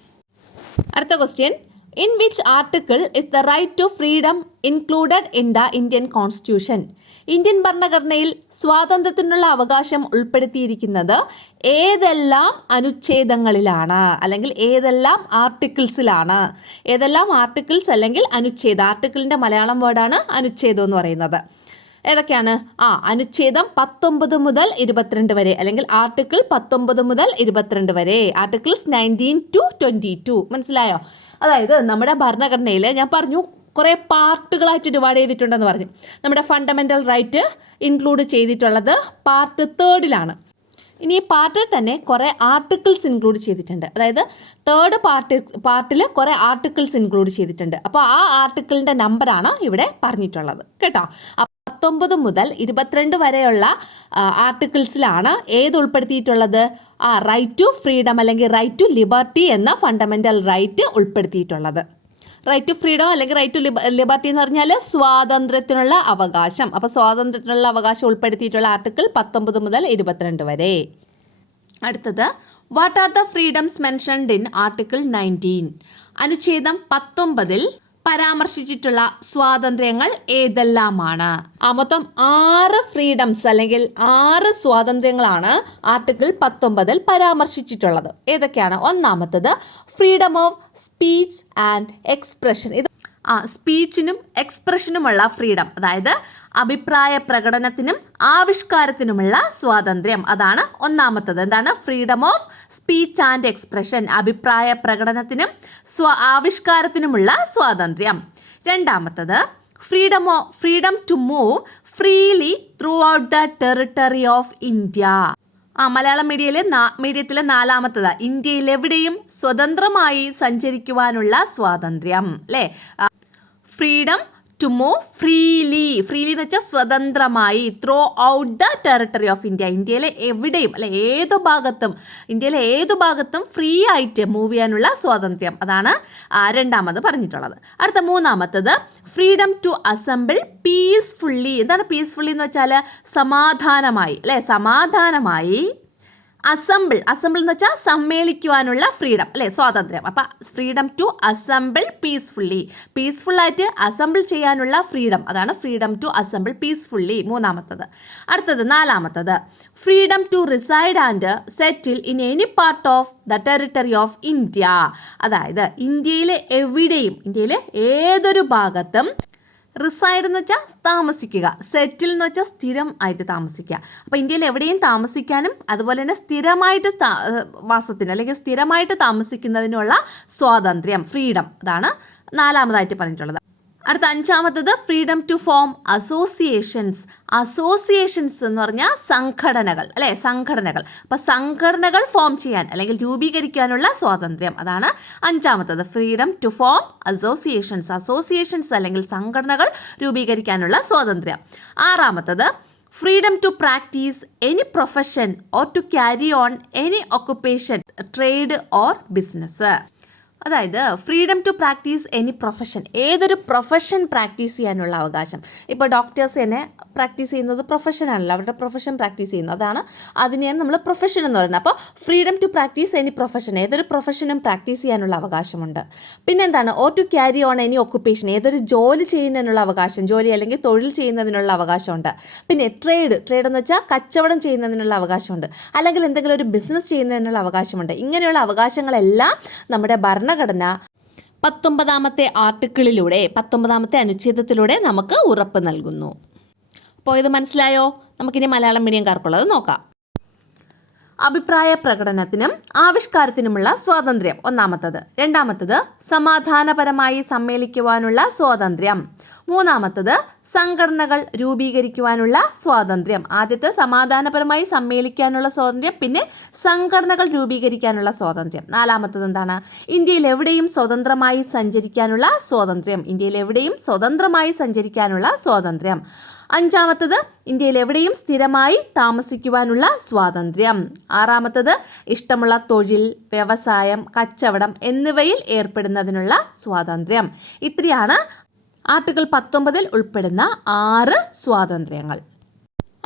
അടുത്ത question. In which article is the right to freedom included in the Indian Constitution? Indian ഭരണഘടനയിൽ സ്വാതന്ത്ര്യത്തിനുള്ള അവകാശം ഉൾപ്പെടുത്തിയിരിക്കുന്നത് ഏതെല്ലാം അനുച്ഛേദങ്ങളിലാണ് അല്ലെങ്കിൽ ഏതെല്ലാം ആർട്ടിക്കിൾസിലാണ്? ഏതെല്ലാം ആർട്ടിക്കിൾസ് അല്ലെങ്കിൽ അനുച്ഛേദം. ആർട്ടിക്കിളിൻ്റെ മലയാളം വേർഡാണ് അനുച്ഛേദം എന്ന് പറയുന്നത്. ഏതൊക്കെയാണ്? അനുച്ഛേദം 19 മുതൽ 22 വരെ അല്ലെങ്കിൽ ആർട്ടിക്കിൾ 19 മുതൽ 22 വരെ, ആർട്ടിക്കിൾസ് 19 to 22. മനസ്സിലായോ? അതായത് നമ്മുടെ ഭരണഘടനയിൽ ഞാൻ പറഞ്ഞു കുറേ പാർട്ടുകളായിട്ട് ഡിവൈഡ് ചെയ്തിട്ടുണ്ടെന്ന് പറഞ്ഞു. നമ്മുടെ ഫണ്ടമെൻ്റൽ റൈറ്റ് ഇൻക്ലൂഡ് ചെയ്തിട്ടുള്ളത് പാർട്ട് 3ലാണ്. ഇനി ഈ പാർട്ടിൽ തന്നെ കുറേ ആർട്ടിക്കിൾസ് ഇൻക്ലൂഡ് ചെയ്തിട്ടുണ്ട്. അതായത് 3rd പാർട്ടിൽ കുറേ ആർട്ടിക്കിൾസ് ഇൻക്ലൂഡ് ചെയ്തിട്ടുണ്ട്. അപ്പോൾ ആ ആർട്ടിക്കിളിൻ്റെ നമ്പറാണ് ഇവിടെ പറഞ്ഞിട്ടുള്ളത് കേട്ടോ. 19 മുതൽ 22 വരെയുള്ള ആർട്ടിക്കിൾസിലാണ് ഏത് ഉൾപ്പെടുത്തിയിട്ടുള്ളത്? റൈറ്റ് ടു ഫ്രീഡം അല്ലെങ്കിൽ റൈറ്റ് ടു ലിബർട്ടി എന്ന ഫണ്ടമെൻ്റൽ റൈറ്റ് ഉൾപ്പെടുത്തിയിട്ടുള്ളത്. റൈറ്റ് ടു ഫ്രീഡം അല്ലെങ്കിൽ റൈറ്റ് ടു ലിബർട്ടി എന്ന് പറഞ്ഞാൽ സ്വാതന്ത്ര്യത്തിനുള്ള അവകാശം. അപ്പോൾ സ്വാതന്ത്ര്യത്തിനുള്ള അവകാശം ഉൾപ്പെടുത്തിയിട്ടുള്ള ആർട്ടിക്കിൾ 19 മുതൽ 22 വരെ. അടുത്തത്, what are the freedoms mentioned in article 19? അനുച്ഛേദം 19-ൽ പരാമർശിച്ചിട്ടുള്ള സ്വാതന്ത്ര്യങ്ങൾ ഏതെല്ലാമാണ്? മൊത്തം 6 ഫ്രീഡംസ് അല്ലെങ്കിൽ 6 സ്വാതന്ത്ര്യങ്ങളാണ് ആർട്ടിക്കിൾ 19-ൽ പരാമർശിച്ചിട്ടുള്ളത്. ഏതൊക്കെയാണ്? ഒന്നാമത്തത് freedom of speech and expression. ഇത് സ്പീച്ചിനും എക്സ്പ്രഷനുമുള്ള ഫ്രീഡം, അതായത് അഭിപ്രായ പ്രകടനത്തിനും ആവിഷ്കാരത്തിനുമുള്ള സ്വാതന്ത്ര്യം. അതാണ് ഒന്നാമത്തത്. എന്താണ്? Freedom of speech and expression, അഭിപ്രായ പ്രകടനത്തിനും ആവിഷ്കാരത്തിനുമുള്ള സ്വാതന്ത്ര്യം. രണ്ടാമത്തത് freedom to move freely throughout the territory of India. Malayalam മീഡിയത്തിലെ 4ാമത്തത് ഇന്ത്യയിൽ എവിടെയും സ്വതന്ത്രമായി സഞ്ചരിക്കുവാനുള്ള സ്വാതന്ത്ര്യം. അല്ലേ? ഫ്രീഡം ടു മൂവ് ഫ്രീലി എന്ന് വെച്ചാൽ സ്വതന്ത്രമായി, through out the territory of India, ഇന്ത്യയിലെ എവിടെയും അല്ലെ ഇന്ത്യയിലെ ഏതു ഭാഗത്തും ഫ്രീ ആയിട്ട് മൂവ് ചെയ്യാനുള്ള സ്വാതന്ത്ര്യം. അതാണ് രണ്ടാമത് പറഞ്ഞിട്ടുള്ളത്. അടുത്ത 3ാമത്തത് ഫ്രീഡം ടു അസംബിൾ പീസ്ഫുള്ളി. എന്താണ് പീസ്ഫുള്ളി എന്ന് വെച്ചാൽ? സമാധാനമായി അല്ലെ? സമാധാനമായി അസംബിൾ എന്ന് വെച്ചാൽ സമ്മേളിക്കുവാനുള്ള ഫ്രീഡം അല്ലേ? സ്വാതന്ത്ര്യം. അപ്പം ഫ്രീഡം ടു അസംബിൾ പീസ്ഫുള്ളായിട്ട് അസംബിൾ ചെയ്യാനുള്ള ഫ്രീഡം, അതാണ് ഫ്രീഡം ടു അസംബിൾ പീസ്ഫുള്ളി. 3ാമത്തത്. അടുത്തത് 4ാമത്തത് freedom to reside and settle in any part of the territory of India. അതായത് ഇന്ത്യയിലെ എവിടെയും, ഇന്ത്യയിലെ ഏതൊരു ഭാഗത്തും, റിസൈഡ് എന്ന് വെച്ചാൽ താമസിക്കുക, സെറ്റിൽ എന്ന് വെച്ചാൽ സ്ഥിരം ആയിട്ട് താമസിക്കുക. അപ്പോൾ ഇന്ത്യയിൽ എവിടെയും താമസിക്കാനും അതുപോലെ തന്നെ സ്ഥിരമായിട്ട് വാസത്തിന് അല്ലെങ്കിൽ സ്ഥിരമായിട്ട് താമസിക്കുന്നതിനുള്ള സ്വാതന്ത്ര്യം, ഫ്രീഡം. അതാണ് 4ാമതായിട്ട് പറഞ്ഞിട്ടുള്ളത്. അടുത്ത 5ാമത്തത് ഫ്രീഡം ടു ഫോം അസോസിയേഷൻസ് എന്ന് പറഞ്ഞാൽ സംഘടനകൾ അല്ലേ? സംഘടനകൾ. അപ്പോൾ സംഘടനകൾ ഫോം ചെയ്യാൻ അല്ലെങ്കിൽ രൂപീകരിക്കാനുള്ള സ്വാതന്ത്ര്യം. അതാണ് 5ാമത്തത്, ഫ്രീഡം ടു ഫോം അസോസിയേഷൻസ് അല്ലെങ്കിൽ സംഘടനകൾ രൂപീകരിക്കാനുള്ള സ്വാതന്ത്ര്യം. 6ാമത്തത് freedom to practise any profession or to carry on any occupation, trade or business. അതായത് freedom to practise any profession, ഏതൊരു പ്രൊഫഷൻ പ്രാക്ടീസ് ചെയ്യാനുള്ള അവകാശം. ഇപ്പോൾ ഡോക്ടേഴ്സ് തന്നെ പ്രാക്ടീസ് ചെയ്യുന്നത് പ്രൊഫഷനാണല്ലോ, അവരുടെ പ്രൊഫഷൻ പ്രാക്ടീസ് ചെയ്യുന്നു, അതിനെയാണ് നമ്മൾ പ്രൊഫഷൻ എന്ന് പറയുന്നത്. അപ്പോൾ freedom to practise any profession, ഏതൊരു പ്രൊഫഷനും പ്രാക്ടീസ് ചെയ്യാനുള്ള അവകാശമുണ്ട്. പിന്നെ എന്താണ്? Or to carry on any occupation, ഏതൊരു ജോലി ചെയ്യുന്നതിനുള്ള അവകാശം, ജോലി അല്ലെങ്കിൽ തൊഴിൽ ചെയ്യുന്നതിനുള്ള അവകാശമുണ്ട്. പിന്നെ ട്രേഡ് എന്ന് വെച്ചാൽ കച്ചവടം ചെയ്യുന്നതിനുള്ള അവകാശമുണ്ട്, അല്ലെങ്കിൽ എന്തെങ്കിലും ഒരു ബിസിനസ് ചെയ്യുന്നതിനുള്ള അവകാശമുണ്ട്. ഇങ്ങനെയുള്ള അവകാശങ്ങളെല്ലാം നമ്മുടെ ഭരണഘടന 19ാമത്തെ ആർട്ടിക്കിളിലൂടെ, 19ാമത്തെ അനുച്ഛേദത്തിലൂടെ നമുക്ക് ഉറപ്പ് നൽകുന്നു. അപ്പോൾ ഇത് മനസ്സിലായോ? നമുക്കിനി മലയാളം മീഡിയംകാർക്കുള്ളത് നോക്കാം. അഭിപ്രായ പ്രകടനത്തിനും ആവിഷ്കാരത്തിനുമുള്ള സ്വാതന്ത്ര്യം 1ാമത്തത്. 2ാമത്തത് സമാധാനപരമായി സമ്മേളിക്കുവാനുള്ള സ്വാതന്ത്ര്യം. 3ാമത്തത് സംഘടനകൾ രൂപീകരിക്കുവാനുള്ള സ്വാതന്ത്ര്യം. ആദ്യത്തെ സമാധാനപരമായി സമ്മേളിക്കാനുള്ള സ്വാതന്ത്ര്യം, പിന്നെ സംഘടനകൾ രൂപീകരിക്കാനുള്ള സ്വാതന്ത്ര്യം. 4ാമത്തത് എന്താണ്? ഇന്ത്യയിൽ എവിടെയും സ്വതന്ത്രമായി സഞ്ചരിക്കാനുള്ള സ്വാതന്ത്ര്യം. ഇന്ത്യയിൽ എവിടെയും സ്വതന്ത്രമായി സഞ്ചരിക്കാനുള്ള സ്വാതന്ത്ര്യം. 5ാമത്തത് ഇന്ത്യയിൽ എവിടെയും സ്ഥിരമായി താമസിക്കുവാനുള്ള സ്വാതന്ത്ര്യം. 6ാമത്തത് ഇഷ്ടമുള്ള തൊഴിൽ, വ്യവസായം, കച്ചവടം എന്നിവയിൽ ഏർപ്പെടുന്നതിനുള്ള സ്വാതന്ത്ര്യം. ഇത്രയാണ് ആർട്ടിക്കിൾ 19-ൽ ഉൾപ്പെടുന്ന 6 സ്വാതന്ത്ര്യങ്ങൾ.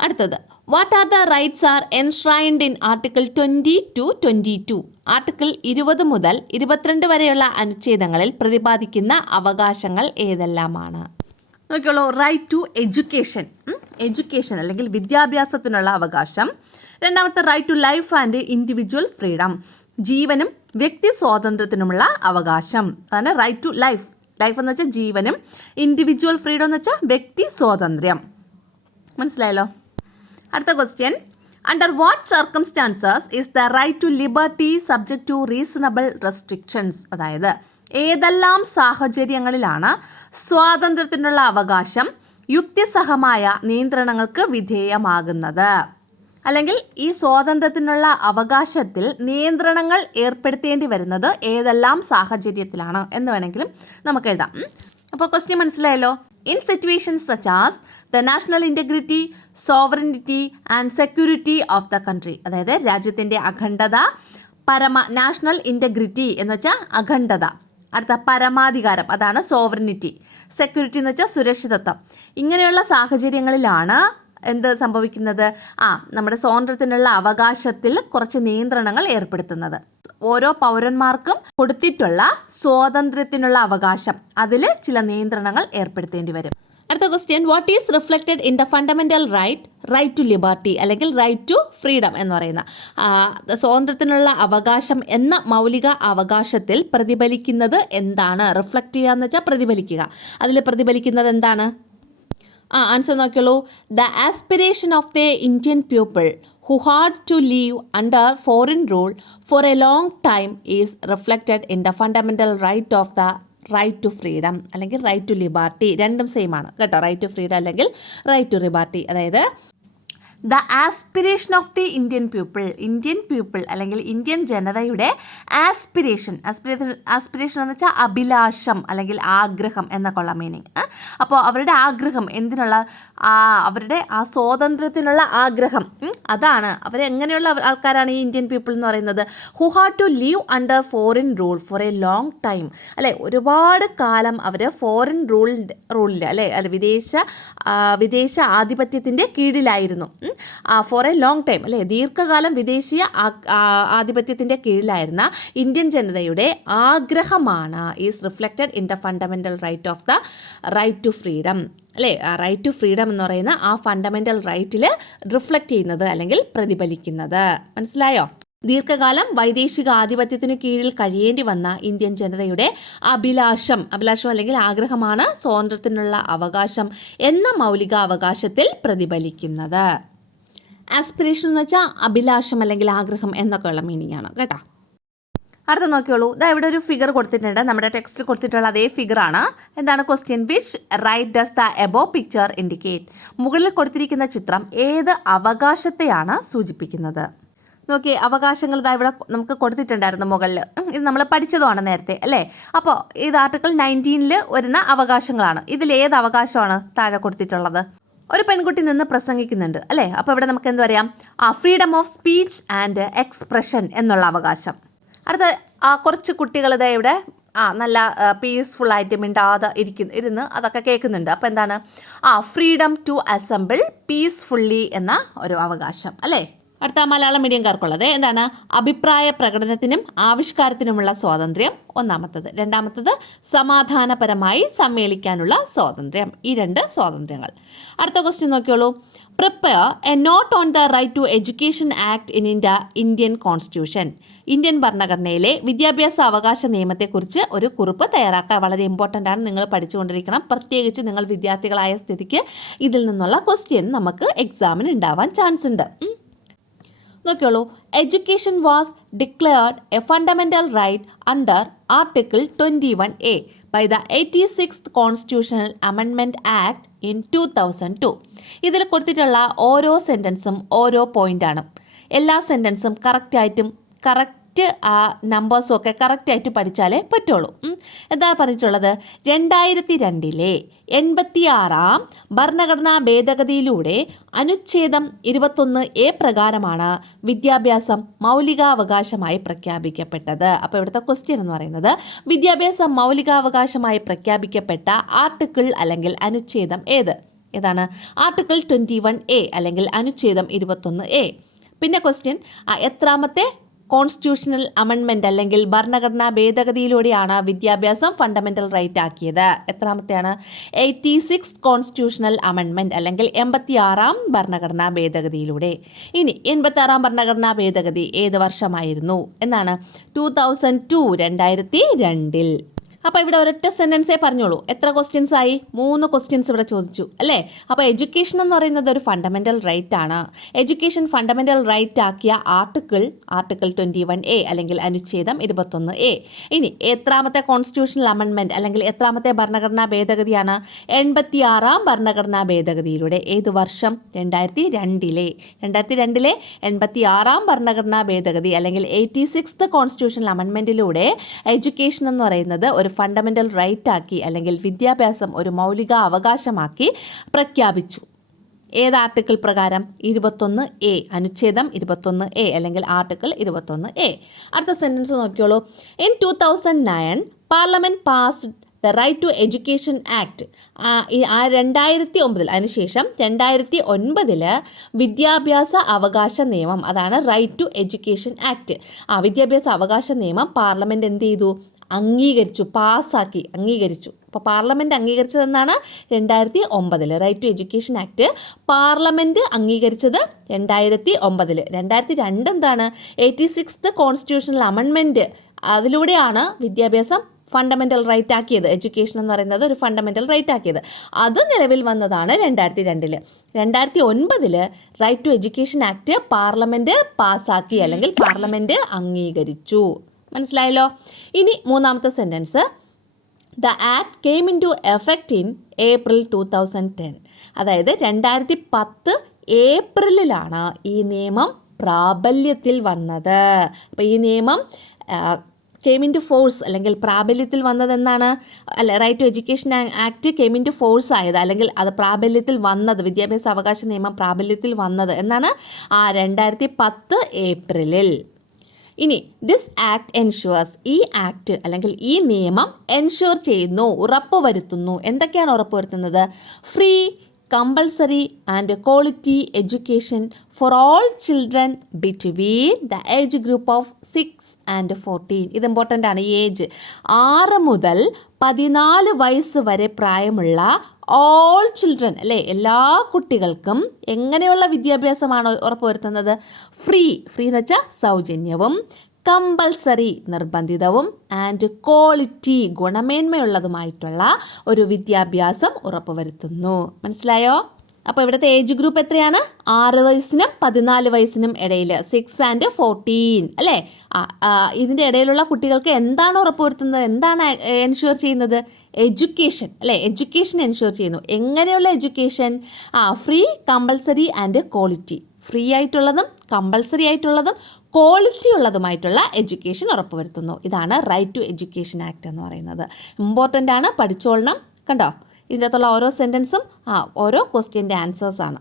അടുത്തത്, what are the rights are enshrined in article 20-22? Article 20 മുതൽ 22 വരെയുള്ള അനുച്ഛേദങ്ങളിൽ പ്രതിപാദിക്കുന്ന അവകാശങ്ങൾ ഏതെല്ലാമാണ്? നോക്കിയോളൂ, റൈറ്റ് ടു എഡ്യൂക്കേഷൻ, എഡ്യൂക്കേഷൻ അല്ലെങ്കിൽ വിദ്യാഭ്യാസത്തിനുള്ള അവകാശം. രണ്ടാമത്തെ, right to life and individual freedom, ജീവനും വ്യക്തി സ്വാതന്ത്ര്യത്തിനുമുള്ള അവകാശം. അതാണ് റൈറ്റ് ടു ലൈഫ്. ലൈഫ് എന്ന് വെച്ചാൽ ജീവനും, ഇൻഡിവിജ്വൽ ഫ്രീഡം എന്ന് വെച്ചാൽ വ്യക്തി സ്വാതന്ത്ര്യം. മനസ്സിലായല്ലോ? അടുത്ത question, under what circumstances is the right to liberty subject to reasonable restrictions? അതായത് ഏതെല്ലാം സാഹചര്യങ്ങളിലാണ് സ്വാതന്ത്ര്യത്തിനുള്ള അവകാശം യുക്തിസഹമായ നിയന്ത്രണങ്ങൾക്ക് വിധേയമാകുന്നത്? അല്ലെങ്കിൽ ഈ സ്വാതന്ത്ര്യത്തിനുള്ള അവകാശത്തിൽ നിയന്ത്രണങ്ങൾ ഏർപ്പെടുത്തേണ്ടി വരുന്നത് ഏതെല്ലാം സാഹചര്യത്തിലാണ് എന്ന് വേണമെങ്കിലും നമുക്ക് എഴുതാം. അപ്പോൾ ക്വസ്റ്റ്യൻ മനസ്സിലായല്ലോ. In situations such as the national integrity, sovereignty and security of the country, അതായത് രാജ്യത്തിൻ്റെ അഖണ്ഡത, നാഷണൽ ഇൻറ്റഗ്രിറ്റി എന്ന് വെച്ചാൽ അഖണ്ഡത, അടുത്ത പരമാധികാരം അതാണ് സോവറിനിറ്റി, സെക്യൂരിറ്റി എന്ന് വെച്ചാൽ സുരക്ഷിതത്വം. ഇങ്ങനെയുള്ള സാഹചര്യങ്ങളിലാണ് എന്ത് സംഭവിക്കുന്നത്? നമ്മുടെ സ്വാതന്ത്ര്യത്തിനുള്ള അവകാശത്തിൽ കുറച്ച് നിയന്ത്രണങ്ങൾ ഏർപ്പെടുത്തുന്നത്. ഓരോ പൗരന്മാർക്കും കൊടുത്തിട്ടുള്ള സ്വാതന്ത്ര്യത്തിനുള്ള അവകാശം, അതിൽ ചില നിയന്ത്രണങ്ങൾ ഏർപ്പെടുത്തേണ്ടി വരും. അടുത്ത question, what is reflected in the fundamental right to liberty അല്ലെങ്കിൽ റൈറ്റ് ടു ഫ്രീഡം എന്ന് പറയുന്ന സ്വാതന്ത്ര്യത്തിനുള്ള അവകാശം എന്ന മൗലിക അവകാശത്തിൽ പ്രതിഫലിക്കുന്നത് എന്താണ്? റിഫ്ലക്റ്റ് ചെയ്യുക എന്ന് വെച്ചാൽ പ്രതിഫലിക്കുക. അതിൽ പ്രതിഫലിക്കുന്നത് എന്താണ്? ആൻസർ നോക്കിയോളൂ. The aspiration of the Indian people who had to live under foreign rule for a long time is reflected in the fundamental right of the right to freedom അല്ലെങ്കിൽ റൈറ്റ് ടു ലിബർട്ടി. രണ്ടും same ആണ് കേട്ടോ, right to freedom അല്ലെങ്കിൽ right to liberty. അതായത് the aspiration of the Indian people അല്ലെങ്കിൽ Indian ജനതയുടെ aspiration എന്ന് വെച്ചാൽ അഭിലാഷം അല്ലെങ്കിൽ ആഗ്രഹം എന്നൊക്കെയുള്ള മീനിങ്. അപ്പോൾ അവരുടെ ആഗ്രഹം എന്തിനുള്ള? അവരുടെ ആ സ്വാതന്ത്ര്യത്തിനുള്ള ആഗ്രഹം, അതാണ്. അവരെങ്ങനെയുള്ള ആൾക്കാരാണ് ഈ ഇന്ത്യൻ പീപ്പിൾ എന്ന് പറയുന്നത്? Who had to live under foreign rule for a long time, അല്ലേ? ഒരുപാട് കാലം അവർ ഫോറിൻ റൂളിൽ അല്ലേ വിദേശ ആധിപത്യത്തിൻ്റെ കീഴിലായിരുന്നു. ഫോർ എ ലോങ് ടൈം അല്ലേ, ദീർഘകാലം വിദേശീയ ആധിപത്യത്തിൻ്റെ കീഴിലായിരുന്ന ഇന്ത്യൻ ജനതയുടെ ആഗ്രഹമാണ് is reflected in the fundamental right of the right to freedom അല്ലേ. റൈറ്റ് ടു ഫ്രീഡം എന്ന് പറയുന്ന ആ ഫണ്ടമെൻ്റൽ റൈറ്റിൽ റിഫ്ലക്റ്റ് ചെയ്യുന്നത് അല്ലെങ്കിൽ പ്രതിഫലിക്കുന്നത്. മനസ്സിലായോ? ദീർഘകാലം വൈദേശിക ആധിപത്യത്തിന് കീഴിൽ കഴിയേണ്ടി വന്ന ഇന്ത്യൻ ജനതയുടെ അഭിലാഷം അല്ലെങ്കിൽ ആഗ്രഹമാണ് സ്വാതന്ത്ര്യത്തിനുള്ള അവകാശം എന്ന മൗലിക അവകാശത്തിൽ പ്രതിഫലിക്കുന്നത്. ആസ്പിറേഷൻ എന്ന് വെച്ചാൽ അഭിലാഷം അല്ലെങ്കിൽ ആഗ്രഹം എന്നൊക്കെയുള്ള മീനിങ് ആണ് കേട്ടോ. അടുത്ത നോക്കിയോളൂ, ഇവിടെ ഒരു ഫിഗർ കൊടുത്തിട്ടുണ്ട്, നമ്മുടെ ടെക്സ്റ്റിൽ കൊടുത്തിട്ടുള്ള അതേ ഫിഗറാണ്. എന്താണ് question? Which right does the above picture indicate? മുകളിൽ കൊടുത്തിരിക്കുന്ന ചിത്രം ഏത് അവകാശത്തെയാണ് സൂചിപ്പിക്കുന്നത്? നോക്കി, അവകാശങ്ങൾ ഇവിടെ നമുക്ക് കൊടുത്തിട്ടുണ്ടായിരുന്നു മുകളിൽ. ഇത് നമ്മൾ പഠിച്ചതുമാണ് നേരത്തെ അല്ലേ. അപ്പോൾ ഇത് ആർട്ടിക്കിൾ 19 വരുന്ന അവകാശങ്ങളാണ്. ഇതിൽ ഏത് അവകാശമാണ് താഴെ കൊടുത്തിട്ടുള്ളത്? ഒരു പെൺകുട്ടി നിന്ന് പ്രസംഗിക്കുന്നുണ്ട് അല്ലേ. അപ്പോൾ ഇവിടെ നമുക്ക് എന്ത് പറയാം? Freedom of speech and expression എന്നുള്ള അവകാശം. അടുത്ത കുറച്ച് കുട്ടികൾ ഇവിടെ നല്ല പീസ്ഫുള്ളായിട്ട് മിണ്ടാതെ ഇരുന്ന് അതൊക്കെ കേൾക്കുന്നുണ്ട്. അപ്പോൾ എന്താണ്? ഫ്രീഡം ടു അസംബിൾ പീസ്ഫുള്ളി എന്ന ഒരു അവകാശം അല്ലേ. അടുത്ത മലയാളം മീഡിയംകാർക്കുള്ളത് എന്താണ്? അഭിപ്രായ പ്രകടനത്തിനും ആവിഷ്കാരത്തിനുമുള്ള സ്വാതന്ത്ര്യം ഒന്നാമത്തത്. രണ്ടാമത്തത് സമാധാനപരമായി സമ്മേളിക്കാനുള്ള സ്വാതന്ത്ര്യം. ഈ രണ്ട് സ്വാതന്ത്ര്യങ്ങൾ. അടുത്ത ക്വസ്റ്റ്യൻ നോക്കിയോളൂ. Prepare a note on the right to education act in Indian constitution. Indian ഭരണഘടനയിലെ വിദ്യാഭ്യാസ അവകാശ നിയമത്തെക്കുറിച്ച് ഒരു കുറിപ്പ് തയ്യാറാക്കുക. വളരെ ഇമ്പോർട്ടൻ്റ് ആണ്, നിങ്ങൾ പഠിച്ചുകൊണ്ടിരിക്കണം. പ്രത്യേകിച്ച് നിങ്ങൾ വിദ്യാർത്ഥികളായ സ്ഥിതിക്ക് ഇതിൽ നിന്നുള്ള ക്വസ്റ്റ്യൻ നമുക്ക് എക്സാമിന് ഉണ്ടാവാൻ ചാൻസ് ഉണ്ട്. നോക്കിയോളൂ. Education was declared a fundamental right under article 21A by the 86th Constitutional Amendment Act in 2002. ഇതിൽ കൊടുത്തിട്ടുള്ള ഓരോ സെൻറ്റൻസും ഓരോ പോയിൻ്റാണ്. എല്ലാ സെൻറ്റൻസും കറക്റ്റ് നമ്പേഴ്സും ഒക്കെ കറക്റ്റായിട്ട് പഠിച്ചാലേ പറ്റുള്ളൂ. എന്താ പറഞ്ഞിട്ടുള്ളത്? 2002 86 ഭരണഘടനാ ഭേദഗതിയിലൂടെ അനുച്ഛേദം 21A പ്രകാരമാണ് വിദ്യാഭ്യാസം മൗലികാവകാശമായി പ്രഖ്യാപിക്കപ്പെട്ടത്. അപ്പോൾ ഇവിടുത്തെ ക്വസ്റ്റ്യൻ എന്ന് പറയുന്നത് വിദ്യാഭ്യാസം മൗലികാവകാശമായി പ്രഖ്യാപിക്കപ്പെട്ട ആർട്ടിക്കിൾ അല്ലെങ്കിൽ അനുച്ഛേദം ഏത് ഏതാണ്? ആർട്ടിക്കിൾ 21A അല്ലെങ്കിൽ അനുച്ഛേദം 21A. പിന്നെ ക്വസ്റ്റ്യൻ, എത്രാമത്തെ കോൺസ്റ്റിറ്റ്യൂഷണൽ അമെൻമെൻറ്റ് അല്ലെങ്കിൽ ഭരണഘടനാ ഭേദഗതിയിലൂടെയാണ് വിദ്യാഭ്യാസം ഫണ്ടമെൻ്റൽ റൈറ്റ് ആക്കിയത്? എത്രാമത്തെയാണ്? 86 കോൺസ്റ്റിറ്റ്യൂഷണൽ അമെൻമെൻറ്റ് അല്ലെങ്കിൽ 86-ാം ഭരണഘടനാ ഭേദഗതിയിലൂടെ. ഇനി 86-ാം ഭരണഘടനാ ഭേദഗതി ഏത് വർഷമായിരുന്നു എന്നാണ്? 2002, 2002. അപ്പോൾ ഇവിടെ ഒരൊറ്റ സെൻറ്റൻസേ പറഞ്ഞോളൂ. എത്ര ക്വസ്റ്റ്യൻസ് ആയി? 3 ക്വസ്റ്റ്യൻസ് ഇവിടെ ചോദിച്ചു അല്ലേ? അപ്പോൾ എഡ്യൂക്കേഷൻ എന്ന് പറയുന്നത് ഒരു ഫണ്ടമെൻ്റൽ റൈറ്റ് ആണ്. എഡ്യൂക്കേഷൻ ഫണ്ടമെൻ്റൽ റൈറ്റ് ആക്കിയ ആർട്ടിക്കിൾ 21A അല്ലെങ്കിൽ അനുച്ഛേദം 21A. ഇനി എത്രാമത്തെ കോൺസ്റ്റിറ്റ്യൂഷണൽ അമെൻമെൻറ്റ് അല്ലെങ്കിൽ എത്രാമത്തെ ഭരണഘടനാ ഭേദഗതിയാണ്? 86-ാം ഭരണഘടനാ ഭേദഗതിയിലൂടെ. ഏത് വർഷം? 2002. 2002 86-ാം ഭരണഘടനാ ഭേദഗതി അല്ലെങ്കിൽ 86th കോൺസ്റ്റിറ്റ്യൂഷണൽ അമെൻമെൻറ്റിലൂടെ എഡ്യൂക്കേഷൻ എന്ന് പറയുന്നത് ഒരു ഫണ്ടമെൻ്റൽ റൈറ്റ് ആക്കി അല്ലെങ്കിൽ വിദ്യാഭ്യാസം ഒരു മൗലിക അവകാശമാക്കി പ്രഖ്യാപിച്ചു. ഏത് ആർട്ടിക്കിൾ പ്രകാരം? 21A, അനുച്ഛേദം 21A അല്ലെങ്കിൽ ആർട്ടിക്കിൾ 21A. അടുത്ത സെൻറ്റൻസ് നോക്കിയോളൂ. In 2009 parliament passed the right to education act. 2009 അതിനുശേഷം 2009 വിദ്യാഭ്യാസ അവകാശ നിയമം, അതാണ് റൈറ്റ് ടു എഡ്യൂക്കേഷൻ ആക്ട്. വിദ്യാഭ്യാസ അവകാശ നിയമം പാർലമെൻറ്റ് എന്ത് ചെയ്തു? അംഗീകരിച്ചു, പാസ്സാക്കി, അംഗീകരിച്ചു. അപ്പോൾ പാർലമെൻറ്റ് അംഗീകരിച്ചതെന്നാണ് 2009 right to education act parliament അംഗീകരിച്ചത് 2009. 2002 എന്താണ്? 86th കോൺസ്റ്റിറ്റ്യൂഷണൽ അമെൻമെൻറ്റ്, അതിലൂടെയാണ് വിദ്യാഭ്യാസം ഫണ്ടമെൻ്റൽ റൈറ്റ് ആക്കിയത്. എഡ്യൂക്കേഷൻ എന്ന് പറയുന്നത് ഒരു ഫണ്ടമെൻ്റൽ റൈറ്റ് ആക്കിയത്. അത് നിലവിൽ വന്നതാണ് 2002. 2009 right to education act parliament പാസ്സാക്കി അല്ലെങ്കിൽ പാർലമെൻറ്റ് അംഗീകരിച്ചു. മനസ്സിലായല്ലോ? ഇനി മൂന്നാമത്തെ sentence, the act came into effect in April 2010. അതായത് 2010 ഏപ്രിലിലാണ് ഈ നിയമം പ്രാബല്യത്തിൽ വന്നത്. അപ്പോൾ ഈ നിയമം കെയിം ഇൻ ടു ഫോഴ്സ് അല്ലെങ്കിൽ പ്രാബല്യത്തിൽ വന്നതെന്നാണ്? അല്ല, right to education act came into force ആയത് അല്ലെങ്കിൽ അത് പ്രാബല്യത്തിൽ വന്നത്, വിദ്യാഭ്യാസ അവകാശ നിയമം പ്രാബല്യത്തിൽ വന്നത് എന്നാണ്? 2010 ഏപ്രിലിൽ. ഇനി ദിസ് ആക്ട് എൻഷുവേഴ്സ്, ഈ ആക്ട് അല്ലെങ്കിൽ ഈ നിയമം എൻഷുർ ചെയ്യുന്നു, ഉറപ്പുവരുത്തുന്നു. എന്തൊക്കെയാണ് ഉറപ്പുവരുത്തുന്നത്? Free, compulsory and quality education for all children between the age group of 6 and 14. ഇത് ഇമ്പോർട്ടൻ്റ് ആണ്. ഈ ഏജ് 6 മുതൽ 14 വയസ്സ് വരെ പ്രായമുള്ള ഓൾ ചിൽഡ്രൻ അല്ലേ, എല്ലാ കുട്ടികൾക്കും എങ്ങനെയുള്ള വിദ്യാഭ്യാസമാണ് ഉറപ്പുവരുത്തുന്നത്? ഫ്രീ എന്ന് വെച്ചാൽ സൗജന്യവും, കമ്പൾസറി നിർബന്ധിതവും, ആൻഡ് ക്വാളിറ്റി ഗുണമേന്മയുള്ളതുമായിട്ടുള്ള ഒരു വിദ്യാഭ്യാസം ഉറപ്പുവരുത്തുന്നു. മനസ്സിലായോ? അപ്പോൾ ഇവിടുത്തെ ഏജ് ഗ്രൂപ്പ് എത്രയാണ്? 6 വയസ്സിനും 14 വയസ്സിനും ഇടയിൽ, 6 and 14 അല്ലേ? ഇതിൻ്റെ ഇടയിലുള്ള കുട്ടികൾക്ക് എന്താണ് ഉറപ്പുവരുത്തുന്നത്? എന്താണ് എൻഷുർ ചെയ്യുന്നത്? എഡ്യൂക്കേഷൻ അല്ലേ? എഡ്യൂക്കേഷൻ എൻഷുർ ചെയ്യുന്നു. എങ്ങനെയുള്ള education? Free, compulsory and quality. Free ആയിട്ടുള്ളതും കമ്പൾസറി ആയിട്ടുള്ളതും ക്വാളിറ്റി ഉള്ളതുമായിട്ടുള്ള എഡ്യൂക്കേഷൻ ഉറപ്പുവരുത്തുന്നു. ഇതാണ് റൈറ്റ് ടു എഡ്യൂക്കേഷൻ ആക്ട് എന്ന് പറയുന്നത്. ഇമ്പോർട്ടൻ്റ് ആണ്, പഠിച്ചോളണം. കണ്ടോ? ഇതിനകത്തുള്ള ഓരോ സെൻറ്റൻസും ഓരോ ക്വസ്റ്റ്യൻ്റെ ആൻസേഴ്സ് ആണ്.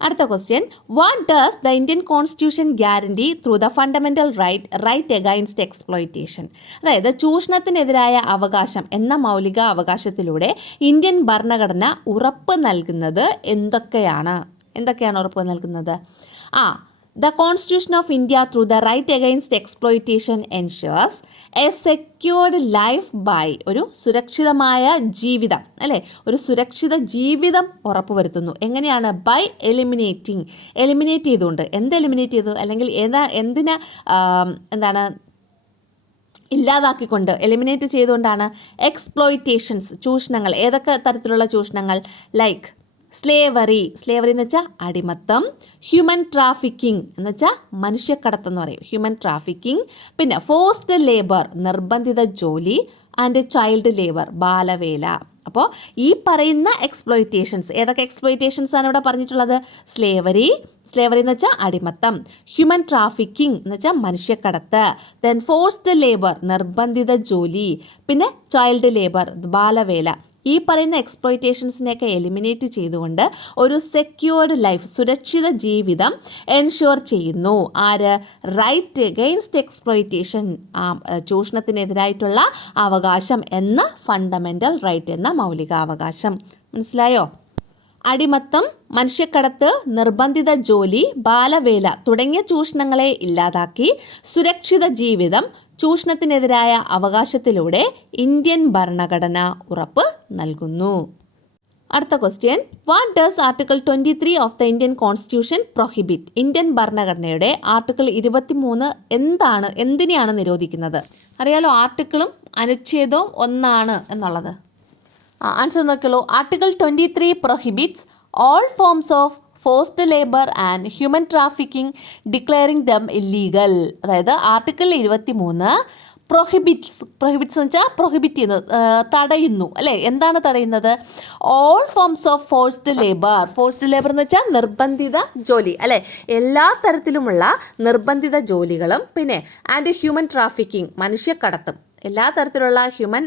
അടുത്ത question, what does the Indian constitution guarantee through the fundamental right against exploitation? അതായത് ചൂഷണത്തിനെതിരായ അവകാശം എന്ന മൗലിക അവകാശത്തിലൂടെ ഇന്ത്യൻ ഭരണഘടന ഉറപ്പ് നൽകുന്നത് എന്തൊക്കെയാണ് ഉറപ്പ് നൽകുന്നത്? The Constitution of India through the right against exploitation ensures a secured life by ഒരു സുരക്ഷിതമായ ജീവിതം അല്ലേ, ഒരു സുരക്ഷിത ജീവിതം ഉറപ്പുവരുത്തുന്നു. എങ്ങനെയാണ്? ബൈ എലിമിനേറ്റ് ചെയ്തുകൊണ്ട്. എന്ത് എലിമിനേറ്റ് ചെയ്തു? അല്ലെങ്കിൽ എന്താണ് ഇല്ലാതാക്കിക്കൊണ്ട്, എലിമിനേറ്റ് ചെയ്തുകൊണ്ടാണ്? എക്സ്പ്ലോയിറ്റേഷൻസ്, ചൂഷണങ്ങൾ. ഏതൊക്കെ തരത്തിലുള്ള ചൂഷണങ്ങൾ? ലൈക്ക് സ്ലേവറി എന്ന് വെച്ചാൽ അടിമത്തം, ഹ്യൂമൻ ട്രാഫിക്കിംഗ് എന്ന് വെച്ചാൽ മനുഷ്യക്കടത്തെന്ന് പറയും, ഹ്യൂമൻ ട്രാഫിക്കിംഗ്. പിന്നെ ഫോഴ്സ്ഡ് ലേബർ, നിർബന്ധിത ജോലി, ആൻഡ് ചൈൽഡ് ലേബർ, ബാലവേല. അപ്പോൾ ഈ പറയുന്ന എക്സ്പ്ലോയിറ്റേഷൻസ്, ഏതൊക്കെ എക്സ്പ്ലോയിറ്റേഷൻസ് ആണ് ഇവിടെ പറഞ്ഞിട്ടുള്ളത്? സ്ലേവറി എന്ന് വെച്ചാൽ അടിമത്തം, ഹ്യൂമൻ ട്രാഫിക്കിംഗ് എന്ന് വെച്ചാൽ മനുഷ്യക്കടത്ത്, ദെൻ ഫോഴ്സ്ഡ് ലേബർ നിർബന്ധിത ജോലി, പിന്നെ ചൈൽഡ് ലേബർ ബാലവേല. ഈ പറയുന്ന എക്സ്പ്ലോയിറ്റേഷൻസിനെയൊക്കെ എലിമിനേറ്റ് ചെയ്തുകൊണ്ട് ഒരു സെക്യൂർഡ് ലൈഫ്, സുരക്ഷിത ജീവിതം എൻഷുർ ചെയ്യുന്നു. ആര്? റൈറ്റ് അഗെയിൻസ്റ്റ് എക്സ്പ്ലോയിറ്റേഷൻ, ചൂഷണത്തിനെതിരായിട്ടുള്ള അവകാശം എന്ന ഫണ്ടമെൻ്റൽ റൈറ്റ് എന്ന മൗലികാവകാശം. മനസ്സിലായോ? അടിമത്തം, മനുഷ്യക്കടത്ത്, നിർബന്ധിത ജോലി, ബാലവേല തുടങ്ങിയ ചൂഷണങ്ങളെ ഇല്ലാതാക്കി സുരക്ഷിത ജീവിതം, ചൂഷണത്തിനെതിരായ അവകാശത്തിലൂടെ ഇന്ത്യൻ ഭരണഘടന ഉറപ്പ് നൽകുന്നു. അടുത്ത question, what does article 23 of the Indian constitution prohibit? Indian ഭരണഘടനയുടെ ആർട്ടിക്കിൾ 23 എന്തിനെയാണ് നിരോധിക്കുന്നത്? അറിയാലോ, ആർട്ടിക്കിളും അനുച്ഛേദവും ഒന്നാണ് എന്നുള്ളത്. ആൻസർ നോക്കിയുള്ളൂ. Article 23 prohibits all forms of forced labour and human trafficking, declaring them illegal. അതായത് ആർട്ടിക്കിൾ 23 പ്രൊഹിബിറ്റ്സ് എന്ന് വെച്ചാൽ പ്രൊഹിബിറ്റ് ചെയ്യുന്നു, തടയുന്നു അല്ലേ. എന്താണ് തടയുന്നത്? All forms of forced labour എന്ന് വെച്ചാൽ നിർബന്ധിത ജോലി അല്ലേ, എല്ലാ തരത്തിലുമുള്ള നിർബന്ധിത ജോലികളും, പിന്നെ ആൻഡ് ഹ്യൂമൻ ട്രാഫിക്കിംഗ്, മനുഷ്യക്കടത്തും, എല്ലാ തരത്തിലുള്ള ഹ്യൂമൻ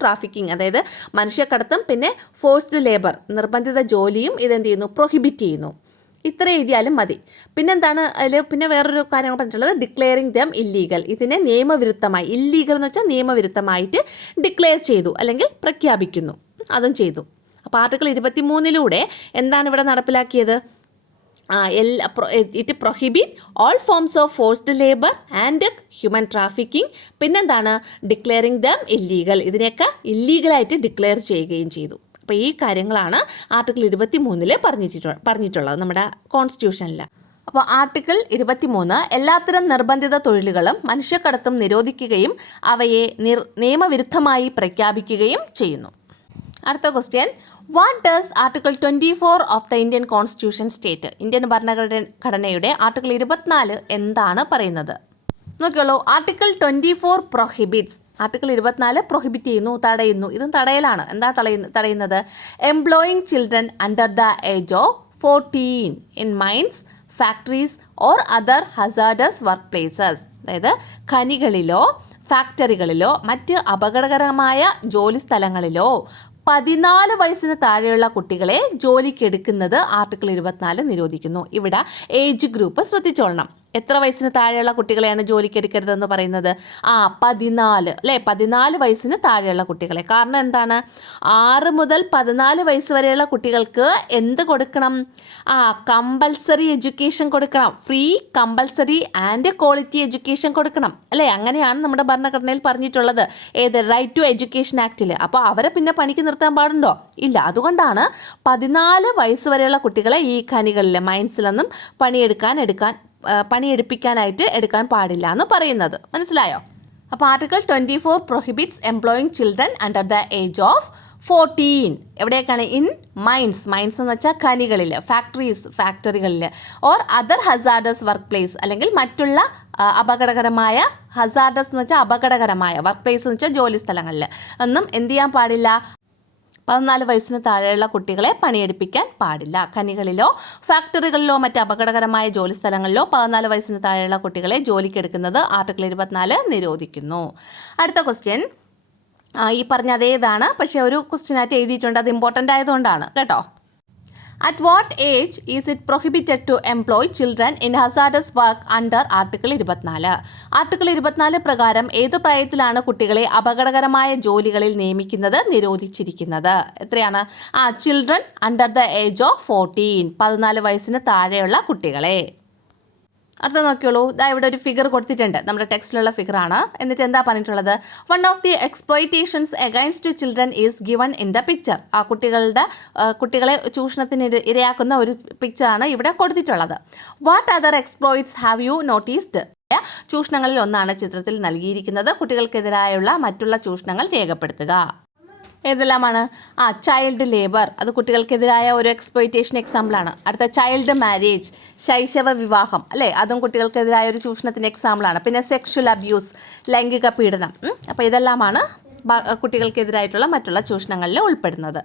ട്രാഫിക്കിംഗ് അതായത് മനുഷ്യക്കടത്തും, പിന്നെ ഫോഴ്സ്ഡ് ലേബർ നിർബന്ധിത ജോലിയും ഇതെന്ത് ചെയ്യുന്നു? പ്രൊഹിബിറ്റ് ചെയ്യുന്നു. ഇത്ര എഴുതിയാലും മതി. പിന്നെന്താണ് അതിൽ പിന്നെ വേറൊരു കാര്യം പറഞ്ഞിട്ടുള്ളത്, ഡിക്ലെയറിംഗ് ദം ഇല്ലീഗൽ. ഇതിനെ നിയമവിരുദ്ധമായി, ഇല്ലീഗൽ എന്ന് വെച്ചാൽ നിയമവിരുദ്ധമായിട്ട് ഡിക്ലെയർ ചെയ്തു അല്ലെങ്കിൽ പ്രഖ്യാപിക്കുന്നു, അതും ചെയ്തു. അപ്പോൾ ആർട്ടിക്കിൾ 23 എന്താണ് ഇവിടെ നടപ്പിലാക്കിയത്? It prohibit all forms of forced labour and human trafficking, പിന്നെന്താണ്? Declaring them illegal. ഇതിനെയൊക്കെ ഇല്ലീഗലായിട്ട് ഡിക്ലെയർ ചെയ്യുകയും ചെയ്തു. അപ്പോൾ ഈ കാര്യങ്ങളാണ് ആർട്ടിക്കിൾ 23 പറഞ്ഞിട്ടുള്ളത് നമ്മുടെ കോൺസ്റ്റിറ്റ്യൂഷനിൽ. അപ്പോൾ ആർട്ടിക്കിൾ 23 എല്ലാത്തരം നിർബന്ധിത തൊഴിലുകളും മനുഷ്യക്കടത്തും നിരോധിക്കുകയും അവയെ നിയമവിരുദ്ധമായി പ്രഖ്യാപിക്കുകയും ചെയ്യുന്നു. അടുത്ത question, what does article 24 of the Indian constitution state? Indian ഭരണഘടനയുടെ ആർട്ടിക്കിൾ 24 എന്താണ് പറയുന്നത്? നോക്കിയോളൂ. Article 24 prohibits. ആർട്ടിക്കിൾ 24 പ്രൊഹിബിറ്റ് ചെയ്യുന്നു, തടയുന്നു. ഇതും തടയലാണ്. എന്താ തടയുന്നത്? Employing children under the age of 14 in mines, factories or other hazardous work places. അതായത് ഖനികളിലോ ഫാക്ടറികളിലോ മറ്റ് അപകടകരമായ ജോലി സ്ഥലങ്ങളിലോ 14 വയസ്സിന് താഴെയുള്ള കുട്ടികളെ ജോലിക്കെടുക്കുന്നത് ആർട്ടിക്കിൾ 24 നിരോധിക്കുന്നു. ഇവിടെ ഏജ് ഗ്രൂപ്പ് ശ്രദ്ധിച്ചോളണം. എത്ര വയസ്സിന് താഴെയുള്ള കുട്ടികളെയാണ് ജോലിക്കെടുക്കരുതെന്ന് പറയുന്നത്? 14 അല്ലേ, 14 വയസ്സിന് താഴെയുള്ള കുട്ടികളെ. കാരണം എന്താണ്? 6 മുതൽ 14 വയസ്സ് വരെയുള്ള കുട്ടികൾക്ക് എന്ത് കൊടുക്കണം? കമ്പൽസറി എഡ്യൂക്കേഷൻ കൊടുക്കണം. Free, compulsory and quality education കൊടുക്കണം അല്ലേ. അങ്ങനെയാണ് നമ്മുടെ ഭരണഘടനയിൽ പറഞ്ഞിട്ടുള്ളത്. ഏത്? റൈറ്റ് ടു എഡ്യൂക്കേഷൻ ആക്റ്റിൽ. അപ്പോൾ അവരെ പിന്നെ പണിക്ക് നിർത്താൻ പാടുണ്ടോ? ഇല്ല. അതുകൊണ്ടാണ് 14 വയസ്സ് വരെയുള്ള കുട്ടികളെ ഈ ഖനികളിലെ മൈൻസിലൊന്നും പണിയെടുപ്പിക്കാനായിട്ട് എടുക്കാൻ പാടില്ല എന്ന് പറയുന്നത്. മനസ്സിലായോ? അപ്പോൾ article 24 prohibits employing children under the age of 14. എവിടെയൊക്കെയാണ്? ഇൻ മൈൻസ് എന്ന് വെച്ചാൽ ഖനികളിൽ, ഫാക്ടറികളിൽ, or other hazardous work place അല്ലെങ്കിൽ മറ്റുള്ള അപകടകരമായ, ഹസാർഡസ് എന്ന് വെച്ചാൽ അപകടകരമായ, വർക്ക് പ്ലേസ് എന്ന് വെച്ചാൽ ജോലി സ്ഥലങ്ങളിൽ ഒന്നും എന്ത് ചെയ്യാൻ പാടില്ല? 14 വയസ്സിന് താഴെയുള്ള കുട്ടികളെ പണിയെടുപ്പിക്കാൻ പാടില്ല. ഖനികളിലോ ഫാക്ടറികളിലോ മറ്റ് അപകടകരമായ ജോലി സ്ഥലങ്ങളിലോ 14 വയസ്സിന് താഴെയുള്ള കുട്ടികളെ ജോലിക്കെടുക്കുന്നത് ആർട്ടിക്കിൾ 24 നിരോധിക്കുന്നു. അടുത്ത ക്വസ്റ്റ്യൻ ഈ പറഞ്ഞ അതേതാണ്, പക്ഷേ ഒരു ക്വസ്റ്റ്യനായിട്ട് എഴുതിയിട്ടുണ്ട്. അത് ഇമ്പോർട്ടൻ്റ് ആയതുകൊണ്ടാണ് കേട്ടോ. At what age is it prohibited to employ children in hazardous work under article 24? Article 24 പ്രകാരം ഏത് പ്രായത്തിലാണ് കുട്ടികളെ അപകടകരമായ ജോലികളിൽ നിയമിക്കുന്നത്, നിരോധിച്ചിരിക്കുന്നത്? എത്രയാണ്? Children under the age of 14, 14 വയസ്സിന് താഴെയുള്ള കുട്ടികളെ. അടുത്ത നോക്കിയോളൂ. ഇവിടെ ഒരു ഫിഗർ കൊടുത്തിട്ടുണ്ട്, നമ്മുടെ ടെക്സ്റ്റിലുള്ള ഫിഗറാണ്. എന്നിട്ട് എന്താ പറഞ്ഞിട്ടുള്ളത്? One of the exploitations against children is given in the picture. കുട്ടികളെ ചൂഷണത്തിന് ഇരയാക്കുന്ന ഒരു പിക്ചറാണ് ഇവിടെ കൊടുത്തിട്ടുള്ളത്. What other exploits have you noticed? ചൂഷണങ്ങളിൽ ഒന്നാണ് ചിത്രത്തിൽ നൽകിയിരിക്കുന്നത്. കുട്ടികൾക്കെതിരായുള്ള മറ്റുള്ള ചൂഷണങ്ങൾ രേഖപ്പെടുത്തുക. ഏതെല്ലാമാണ്? ചൈൽഡ് ലേബർ, അത് കുട്ടികൾക്കെതിരായ ഒരു എക്സ്പ്ലോയിറ്റേഷൻ എക്സാമ്പിളാണ്. അടുത്ത ചൈൽഡ് മാരേജ്, ശൈശവ വിവാഹം അല്ലേ, അതും കുട്ടികൾക്കെതിരായ ഒരു ചൂഷണത്തിൻ്റെ എക്സാമ്പിളാണ്. പിന്നെ സെക്ഷൽ അബ്യൂസ്, ലൈംഗിക പീഡനം. അപ്പോൾ ഇതെല്ലാമാണ് കുട്ടികൾക്കെതിരായിട്ടുള്ള മറ്റുള്ള ചൂഷണങ്ങളിൽ ഉൾപ്പെടുന്നത്.